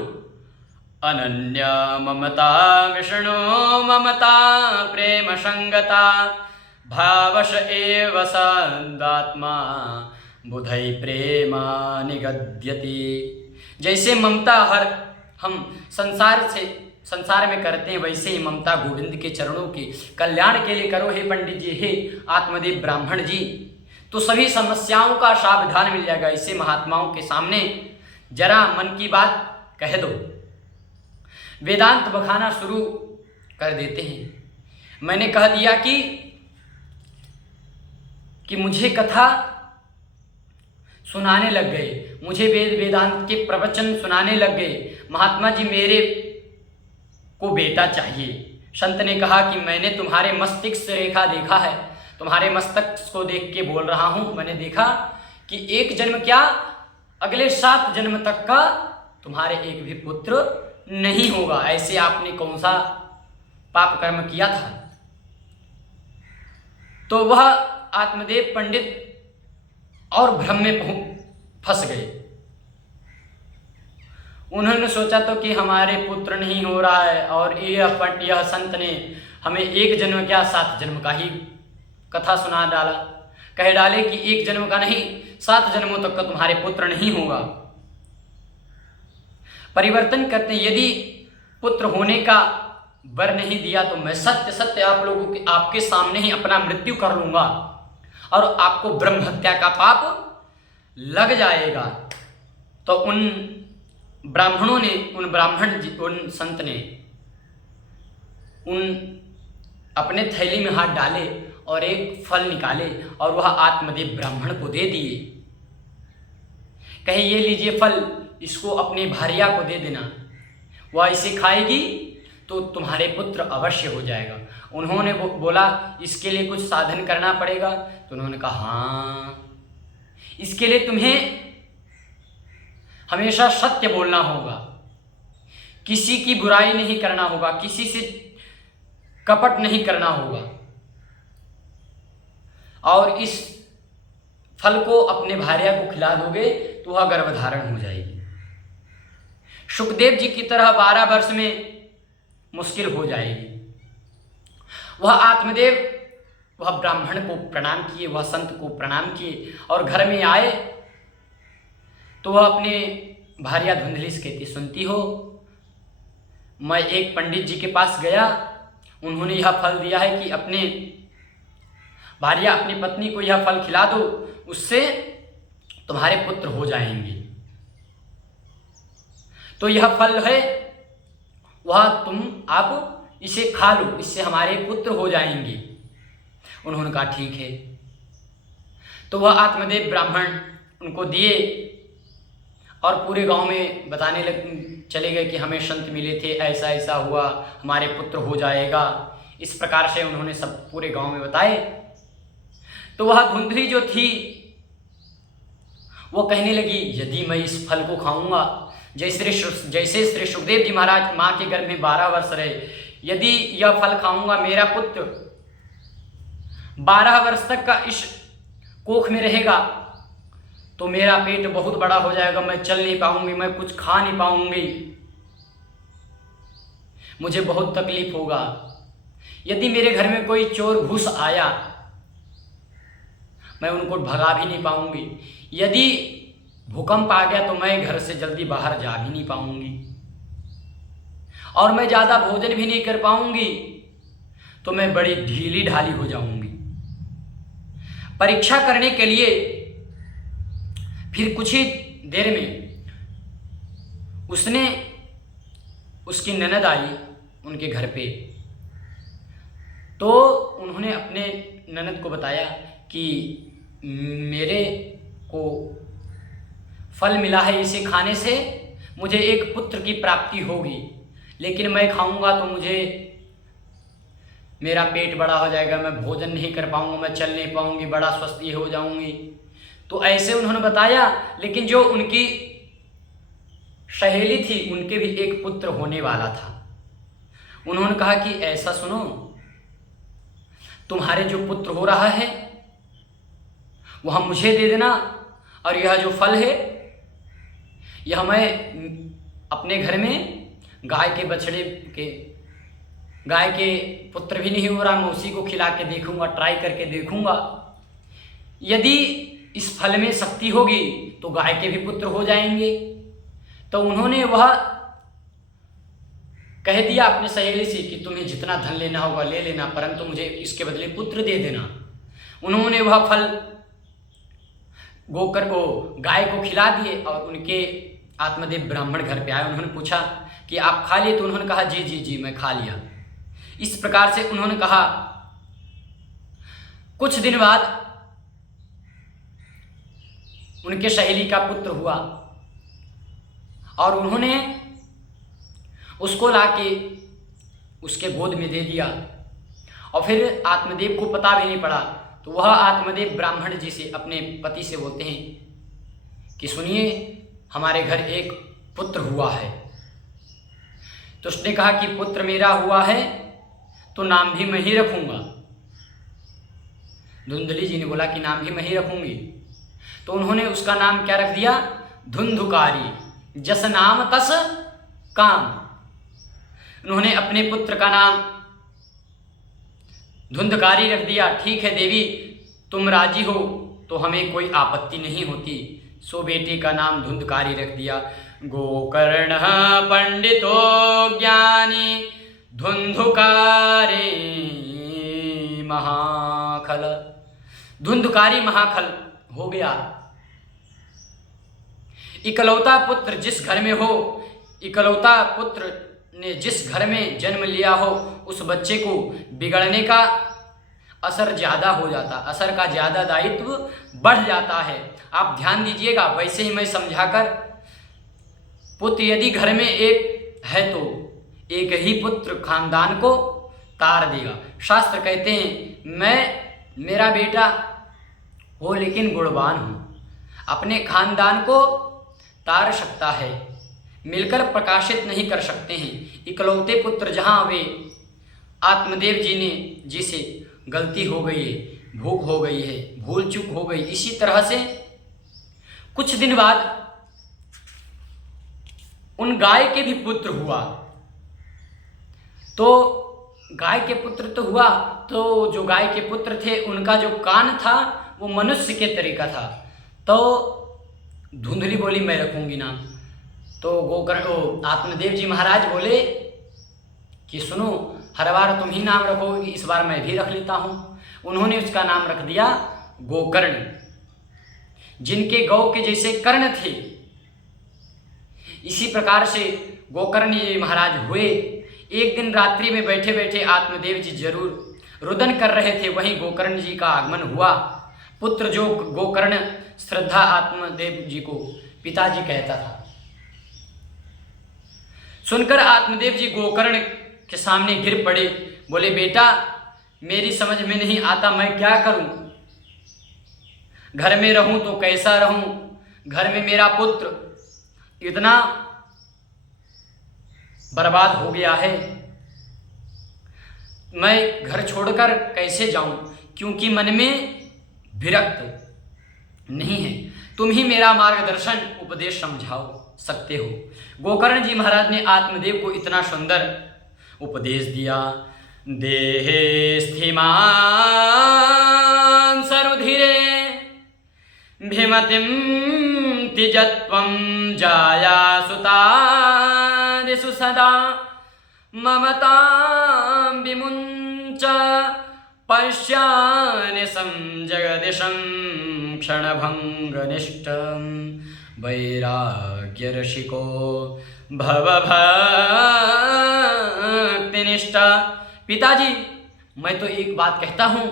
अनन्य ममता विष्णु ममता प्रेम संगता भावश एव सदात्मा बुधै प्रेमा निगद्यते। जैसे ममता हम संसार में करते हैं, वैसे ही ममता गोविंद के चरणों के कल्याण के लिए करो। हे पंडित जी, हे आत्मदेव ब्राह्मण जी, तो सभी समस्याओं का सावधान मिल जाएगा। ऐसे महात्माओं के सामने जरा मन की बात कह दो, वेदांत बखाना शुरू कर देते हैं। मैंने कह दिया कि मुझे कथा सुनाने लग गए, मुझे वेदांत के प्रवचन सुनाने लग गए। महात्मा जी, मेरे को बेटा चाहिए। संत ने कहा कि मैंने तुम्हारे मस्तिष्क रेखा देखा है, तुम्हारे मस्तक को देख के बोल रहा हूं। मैंने देखा कि एक जन्म क्या, अगले 7 जन्म तक का तुम्हारे एक भी पुत्र नहीं होगा। ऐसे आपने कौन सा पाप कर्म किया था? तो वह आत्मदेव पंडित और भ्रम में फंस गए। उन्होंने सोचा तो कि हमारे पुत्र नहीं हो रहा है, और यह संत ने हमें एक जन्म क्या 7 जन्म का ही कथा सुना डाला। कह डाले कि एक जन्म का नहीं, 7 जन्मों तक का तुम्हारे पुत्र नहीं होगा। परिवर्तन करते हैं, यदि पुत्र होने का वर नहीं दिया तो मैं सत्य सत्य आप लोगों के आपके सामने ही अपना मृत्यु कर लूंगा और आपको ब्रह्म हत्या का पाप लग जाएगा। तो उन ब्राह्मणों ने, उन संत ने अपने थैली में हाथ डाले और एक फल निकाले और वह आत्मदेव ब्राह्मण को दे दिए। कहे, ये लीजिए फल, इसको अपनी भार्या को दे देना, वह इसे खाएगी तो तुम्हारे पुत्र अवश्य हो जाएगा। उन्होंने बोला, इसके लिए कुछ साधन करना पड़ेगा? तो उन्होंने कहा, हाँ, इसके लिए तुम्हें हमेशा सत्य बोलना होगा, किसी की बुराई नहीं करना होगा, किसी से कपट नहीं करना होगा, और इस फल को अपने भार्या को खिला दोगे तो वह गर्भधारण हो जाएगी। सुखदेव जी की तरह 12 वर्ष में मुश्किल हो जाएगी। वह आत्मदेव, वह ब्राह्मण को प्रणाम किए, वह संत को प्रणाम किए और घर में आए तो वह अपने भार्या धुंधली से कहती, सुनती हो, मैं एक पंडित जी के पास गया, उन्होंने यह फल दिया है कि अपने भार्या, अपनी पत्नी को यह फल खिला दो, उससे तुम्हारे पुत्र हो जाएंगे। तो यह फल है, वह आप इसे खा लो, इससे हमारे पुत्र हो जाएंगे। उन्होंने कहा ठीक है। तो वह आत्मदेव ब्राह्मण उनको दिए और पूरे गांव में बताने चले गए कि हमें संत मिले थे, ऐसा ऐसा हुआ, हमारे पुत्र हो जाएगा। इस प्रकार से उन्होंने सब पूरे गांव में बताए। तो वह धुंधली जो थी वो कहने लगी, यदि मैं इस फल को खाऊंगा, जैसे श्री सुखदेव जी महाराज माँ के गर्भ में 12 वर्ष रहे, यदि यह फल खाऊंगा, मेरा पुत्र 12 वर्ष तक का इस कोख में रहेगा तो मेरा पेट बहुत बड़ा हो जाएगा, मैं चल नहीं पाऊंगी, मैं कुछ खा नहीं पाऊंगी, मुझे बहुत तकलीफ होगा। यदि मेरे घर में कोई चोर घुस आया, मैं उनको भगा भी नहीं पाऊंगी। यदि भूकंप आ गया तो मैं घर से जल्दी बाहर जा भी नहीं पाऊंगी, और मैं ज़्यादा भोजन भी नहीं कर पाऊंगी, तो मैं बड़ी ढीली ढाली हो जाऊंगी। परीक्षा करने के लिए फिर कुछ ही देर में उसकी ननद आई उनके घर पे। तो उन्होंने अपने ननद को बताया कि मेरे को फल मिला है, इसे खाने से मुझे एक पुत्र की प्राप्ति होगी, लेकिन मैं खाऊंगा तो मुझे मेरा पेट बड़ा हो जाएगा, मैं भोजन नहीं कर पाऊंगा, मैं चल नहीं पाऊंगी, बड़ा स्वस्थ हो जाऊंगी। तो ऐसे उन्होंने बताया। लेकिन जो उनकी सहेली थी, उनके भी एक पुत्र होने वाला था। उन्होंने कहा कि ऐसा सुनो, तुम्हारे जो पुत्र हो रहा है वह मुझे दे देना, और यह जो फल है यह मैं अपने घर में गाय के पुत्र भी नहीं हो रहा, मैं उसी को खिला के देखूंगा, ट्राई करके देखूंगा। यदि इस फल में शक्ति होगी तो गाय के भी पुत्र हो जाएंगे। तो उन्होंने वह कह दिया अपने सहेली से कि तुम्हें जितना धन लेना होगा ले लेना, परंतु मुझे इसके बदले पुत्र दे देना। उन्होंने वह फल गाय को खिला दिए, और उनके आत्मदेव ब्राह्मण घर पे आए। उन्होंने पूछा कि आप खा लिए? तो उन्होंने कहा जी जी जी मैं खा लिया। इस प्रकार से उन्होंने कहा। कुछ दिन बाद उनके सहेली का पुत्र हुआ, और उन्होंने उसको लाके उसके गोद में दे दिया, और फिर आत्मदेव को पता भी नहीं पड़ा। तो वह आत्मदेव ब्राह्मण जी से, अपने पति से बोलते हैं कि सुनिए, हमारे घर एक पुत्र हुआ है। तो उसने कहा कि पुत्र मेरा हुआ है तो नाम भी मैं ही रखूंगा। धुंधली जी ने बोला कि नाम भी मैं ही रखूंगी। तो उन्होंने उसका नाम क्या रख दिया? धुंधुकारी। जस नाम तस काम। उन्होंने अपने पुत्र का नाम धुंधकारी रख दिया। ठीक है देवी, तुम राजी हो तो हमें कोई आपत्ति नहीं होती। सो बेटे का नाम धुंधकारी रख दिया। गोकर्ण पंडितो ज्ञानी धुंधुकारी महाखल। धुंधुकारी महाखल हो गया। इकलौता पुत्र जिस घर में हो, इकलौता पुत्र ने जिस घर में जन्म लिया हो, उस बच्चे को बिगड़ने का असर ज़्यादा हो जाता, असर का ज़्यादा दायित्व बढ़ जाता है। आप ध्यान दीजिएगा। वैसे ही मैं समझाकर, पुत्र यदि घर में एक है तो एक ही पुत्र खानदान को तार देगा। शास्त्र कहते हैं मेरा बेटा हो लेकिन गुणवान हो, अपने खानदान को तार सकता है, मिलकर प्रकाशित नहीं कर सकते हैं। इकलौते पुत्र जहाँ वे आत्मदेव जी से गलती हो गई है, भूख हो गई है, भूल चूक हो गई। इसी तरह से कुछ दिन बाद उन गाय के भी पुत्र हुआ। तो गाय के पुत्र तो हुआ, तो जो गाय के पुत्र थे उनका जो कान था वो मनुष्य के तरीका था। तो धुंधली बोली मैं रखूंगी नाम। तो गोकर्ण आत्मदेव जी महाराज बोले कि सुनो, हर बार तुम ही नाम रखोगे, इस बार मैं भी रख लेता हूँ। उन्होंने उसका नाम रख दिया गोकर्ण। जिनके गौ के जैसे कर्ण थे, इसी प्रकार से गोकर्ण जी महाराज हुए। एक दिन रात्रि में बैठे बैठे आत्मदेव जी जरूर रुदन कर रहे थे, वहीं गोकर्ण जी का आगमन हुआ। पुत्र जो गोकर्ण श्रद्धा आत्मदेव जी को पिताजी कहता था। सुनकर आत्मदेव जी गोकर्ण के सामने गिर पड़े। बोले बेटा, मेरी समझ में नहीं आता, मैं क्या करूं? घर में रहूं तो कैसा रहूं? घर में मेरा पुत्र इतना बर्बाद हो गया है, मैं घर छोड़कर कैसे जाऊं? क्योंकि मन में विरक्त नहीं है। तुम ही मेरा मार्गदर्शन उपदेश समझाओ सकते हो। गोकर्ण जी महाराज ने आत्मदेव को इतना सुंदर उपदेश दिया। देहे स्थिमान् सरुधिरे भीमतिं तिजत्वं जायासुतादिषु सदा ममतां विमुञ्च पश्यानि संजगदिशं क्षणभङ्गनिष्ठं वैराग्यरसिको भवभक्तिनिष्ठा। पिताजी, मैं तो एक बात कहता हूँ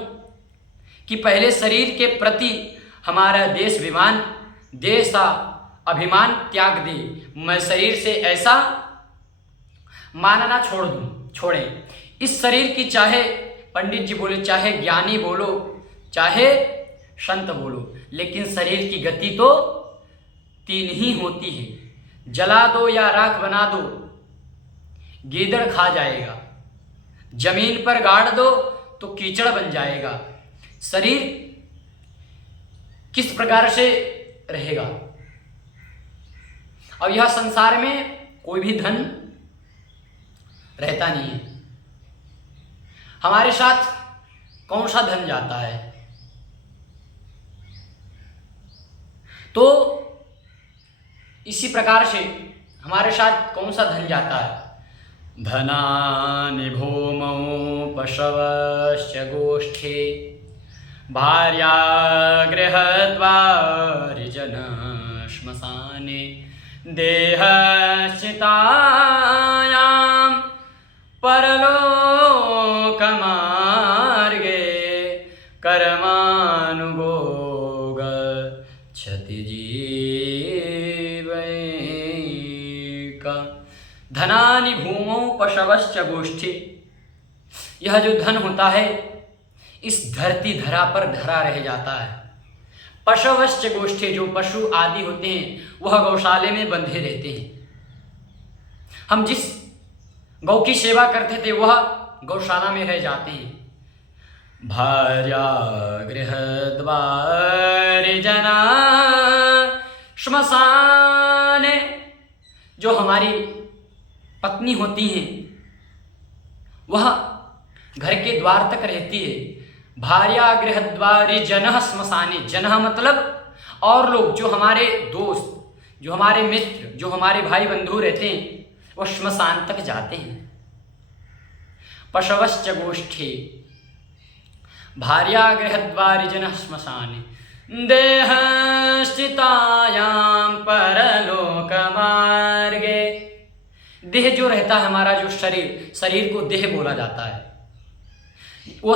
कि पहले शरीर के प्रति हमारा देश का अभिमान त्याग दे। मैं शरीर से ऐसा मानना छोड़ें। इस शरीर की चाहे पंडित जी बोले, चाहे ज्ञानी बोलो, चाहे संत बोलो, लेकिन शरीर की गति तो 3 ही होती है। जला दो या राख बना दो, गीदड़ खा जाएगा। जमीन पर गाड़ दो तो कीचड़ बन जाएगा। शरीर किस प्रकार से रहेगा? और यह संसार में कोई भी धन रहता नहीं है। हमारे साथ कौन सा धन जाता है? तो इसी प्रकार से हमारे साथ कौन सा धन जाता है? धनानि भूमौ पशवश्च गोष्ठे भार्या गृहद्वारिजन श्मशाने देहश्चितायां परलोकमार्गे कर्मानुगो गच्छति जीवैका। धनानि भूमौ पशवश्च गोष्ठी। यह जो धन होता है इस धरती धरा पर धरा रह जाता है। पशवश्च गोष्ठी, जो पशु आदि होते हैं वह गौशाले में बंधे रहते हैं। हम जिस गौ की सेवा करते थे वह गौशाला में रह जाते हैं। भार्या गृहद्वारिजना श्मशाने, जो हमारी पत्नी होती हैं वह घर के द्वार तक रहती है। भार्या गृहद्वारिजनः श्मशाने, जनः मतलब और लोग, जो हमारे दोस्त, जो हमारे मित्र, जो हमारे भाई बंधु रहते हैं वो श्मशान तक जाते हैं। पशवश्च गोष्ठी भार्या गृहद्वारिजनः श्मशाने देहश्चितायां परलोकमार्गे। देह जो रहता है हमारा, जो शरीर को देह बोला जाता है, वो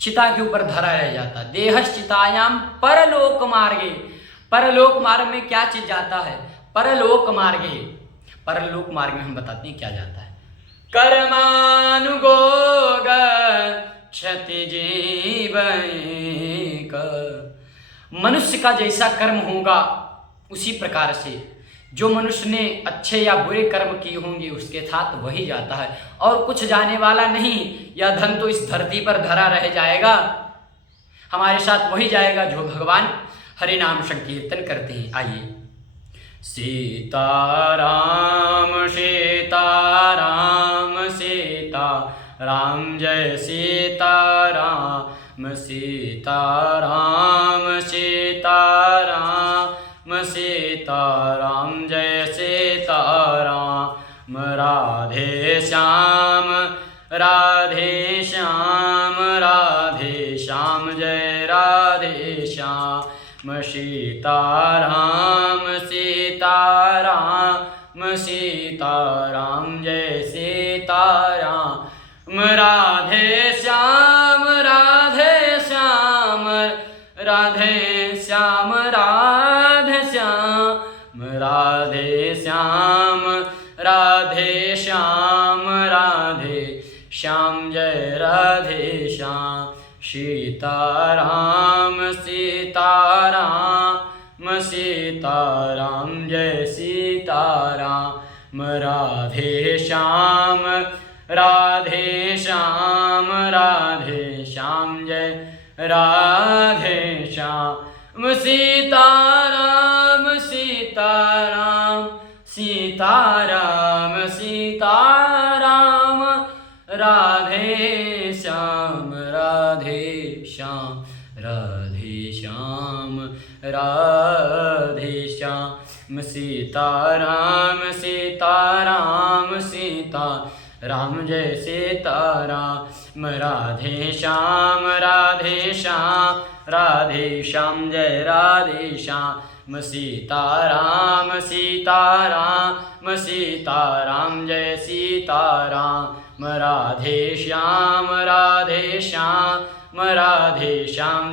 चिता के ऊपर धरा रह जाता है। देहश्चितायां परलोक मार्गे। परलोक मार्ग में क्या चीज जाता है? परलोक मार्गे। परलोक मार्ग में हम बताते हैं क्या जाता है। कर्मानुगो गच्छति जीवैका। मनुष्य का जैसा कर्म होगा उसी प्रकार से जो मनुष्य ने अच्छे या बुरे कर्म किए होंगे उसके साथ वही जाता है, और कुछ जाने वाला नहीं। यह धन तो इस धरती पर धरा रह जाएगा, हमारे साथ वही जाएगा जो भगवान हरि नाम संकीर्तन करते हैं। आइए। सीताराम सीताराम सीताराम जय सीताराम सीताराम सीताराम सीताराम जय सीताराम। राधे श्याम राधे श्याम राधे श्याम जय राधे श्याम। सीताराम सीताराम सीताराम जय सीताराम। राधे श्याम राधे श्याम राधे श्याम राधे श्याम राधे श्याम राधे श्याम राधे श्याम जय राधे श्याम। सीताराम सीताराम सीताराम जय सीताराम। राधे श्याम राधे श्याम राधे श्याम जय राधे श्याम। सीताराम सीताराम सीताराम सीताराम राधे श्याम सीताराम सीताराम सीता राम जय सीताराम राधे श्याम राधे श्याम जय राधे श्याम सीताराम सीताराम सीताराम जय सीताराम राधे श्याम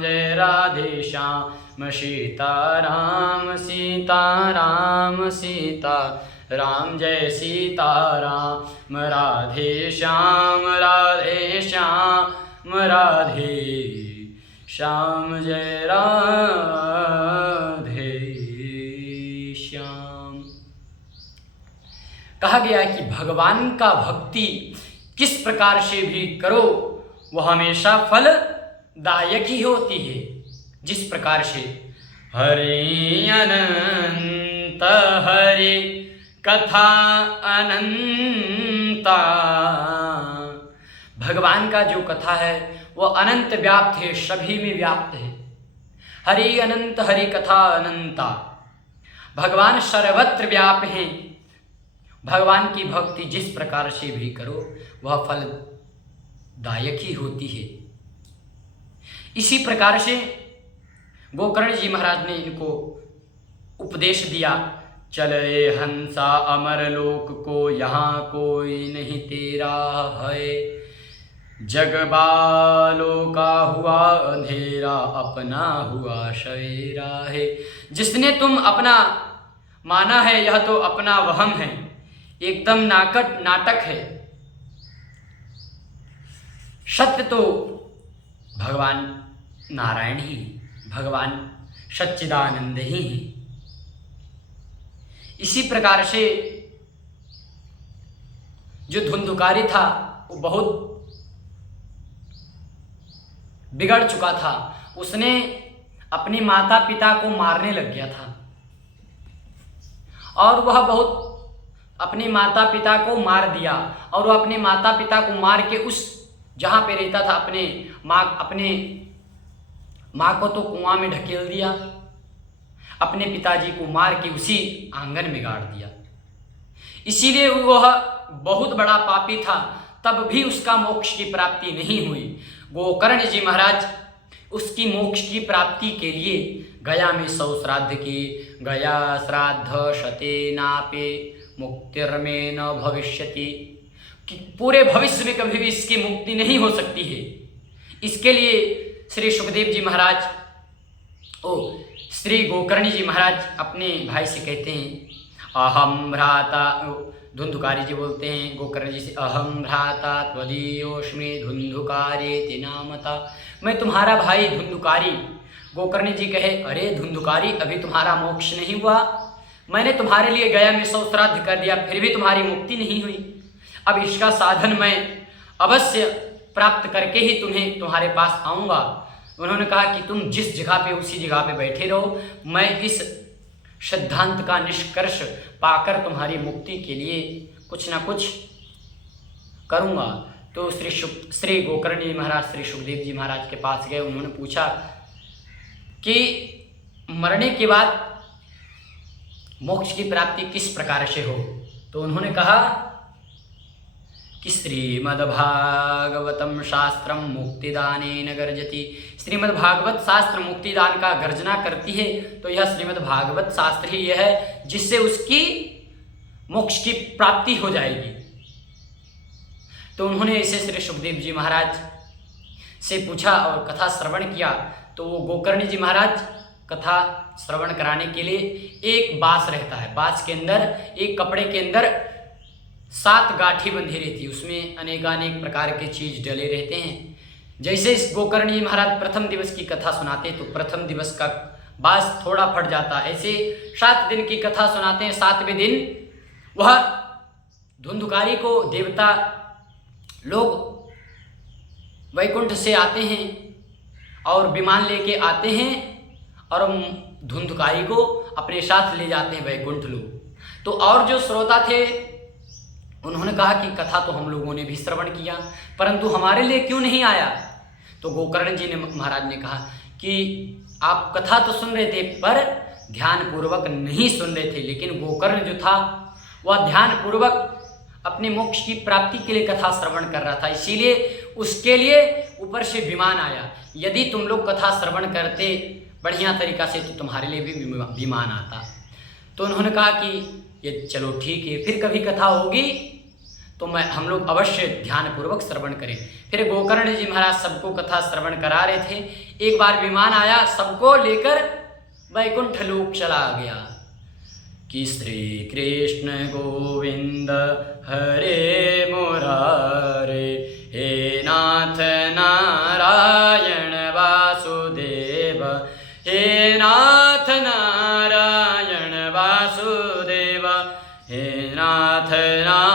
जय राधे श्याम सीताराम सीताराम सीताराम जय सीताराम राधे श्याम जय राधे श्याम। कहा गया कि भगवान का भक्ति किस प्रकार से भी करो वह हमेशा फलदायक ही होती है। जिस प्रकार से हरि अनंत हरि कथा अनंता, भगवान का जो कथा है वो अनंत व्याप्त है, सभी में व्याप्त है। हरि अनंत हरि कथा अनंता, भगवान सर्वत्र व्याप्त हैं। भगवान की भक्ति जिस प्रकार से भी करो वह फलदायक ही होती है। इसी प्रकार से गोकर्ण जी महाराज ने इनको उपदेश दिया, चले हंसा अमर लोक को, यहाँ कोई नहीं तेरा है। जग बालों का हुआ अंधेरा, अपना हुआ सवेरा है। जिसने तुम अपना माना है यह तो अपना वहम है, एकदम नाटक है। सत्य तो भगवान नारायण ही, भगवान सच्चिदानंद ही हैं। इसी प्रकार से जो धुंधुकारी था वो बहुत बिगड़ चुका था। उसने अपने माता पिता को मारने लग गया था और वह बहुत अपने माता पिता को मार दिया। और वह अपने माता पिता को मार के उस जहाँ पे रहता था अपने माँ को तो कुआं में ढकेल दिया, अपने पिताजी को मार के उसी आंगन में गाड़ दिया। इसीलिए वह बहुत बड़ा पापी था, तब भी उसका मोक्ष की प्राप्ति नहीं हुई। गोकर्ण जी महाराज उसकी मोक्ष की प्राप्ति के लिए गया में 100 श्राद्ध किए। गया श्राद्ध शते नापे मुक्तिर्मे न भविष्यति, कि पूरे भविष्य में कभी भी इसकी मुक्ति नहीं हो सकती है। इसके लिए श्री सुखदेव जी महाराज श्री गोकर्ण जी महाराज अपने भाई से कहते हैं, अहम भ्राता, धुंधुकारी जी बोलते हैं गोकर्ण जी से, अहम भ्राता त्वदीयोऽस्मि धुंधुकारेति नामता, मैं तुम्हारा भाई धुंधुकारी। गोकर्ण जी कहे, अरे धुंधुकारी, अभी तुम्हारा मोक्ष नहीं हुआ। मैंने तुम्हारे लिए गया में 100 श्राद्ध कर दिया, फिर भी तुम्हारी मुक्ति नहीं हुई। अब इसका साधन मैं अवश्य प्राप्त करके ही तुम्हारे पास आऊँगा। उन्होंने कहा कि तुम जिस जगह पे उसी जगह पे बैठे रहो, मैं इस सिद्धांत का निष्कर्ष पाकर तुम्हारी मुक्ति के लिए कुछ ना कुछ करूँगा। तो श्री गोकर्ण जी महाराज श्री सुखदेव जी महाराज के पास गए। उन्होंने पूछा कि मरने के बाद मोक्ष की प्राप्ति किस प्रकार से हो। तो उन्होंने कहा कि श्रीमद्भागवतम शास्त्रम मुक्तिदानेन गर्जति, श्रीमद्भागवत शास्त्र मुक्तिदान का गर्जना करती है। तो यह श्रीमद्भागवत शास्त्र ही यह है जिससे उसकी मोक्ष की प्राप्ति हो जाएगी। तो उन्होंने ऐसे श्री सुखदेव जी महाराज से पूछा और कथा श्रवण किया। तो वो गोकर्ण जी महाराज कथा श्रवण कराने के लिए एक बांस रहता है, बांस के अंदर एक कपड़े के अंदर 7 गाठी बंधी रहती है, उसमें अनेकानेक प्रकार के चीज डले रहते हैं। जैसे इस गोकर्ण जी महाराज प्रथम दिवस की कथा सुनाते तो प्रथम दिवस का बांस थोड़ा फट जाता, ऐसे 7 दिन की कथा सुनाते हैं। 7वें दिन वह धुंधुकारी को देवता लोग वैकुंठ से आते हैं और विमान लेके आते हैं और धुंधुकारी को अपने साथ ले जाते हैं वैकुंठ लोग। तो और जो श्रोता थे उन्होंने कहा कि कथा तो हम लोगों ने भी श्रवण किया, परंतु हमारे लिए क्यों नहीं आया। तो गोकर्ण जी ने महाराज ने कहा कि आप कथा तो सुन रहे थे पर ध्यानपूर्वक नहीं सुन रहे थे। लेकिन गोकर्ण जो था वह ध्यानपूर्वक अपने मोक्ष की प्राप्ति के लिए कथा श्रवण कर रहा था, इसीलिए उसके लिए ऊपर से विमान आया। यदि तुम लोग कथा श्रवण करते बढ़िया तरीका से तो तुम्हारे लिए भी विमान आता। तो उन्होंने कहा कि ये चलो ठीक है, फिर कभी कथा होगी तो हम लोग अवश्य ध्यानपूर्वक श्रवण करें। फिर गोकर्ण जी महाराज सबको कथा श्रवण करा रहे थे। एक बार विमान आया, सबको लेकर वैकुंठ लोक चला गया कि श्री कृष्ण गोविंद हरे मुरारे, हे नाथ नारायण वासुदेव, हे नाथ नारायण वासुदेव, हे नाथ नारायण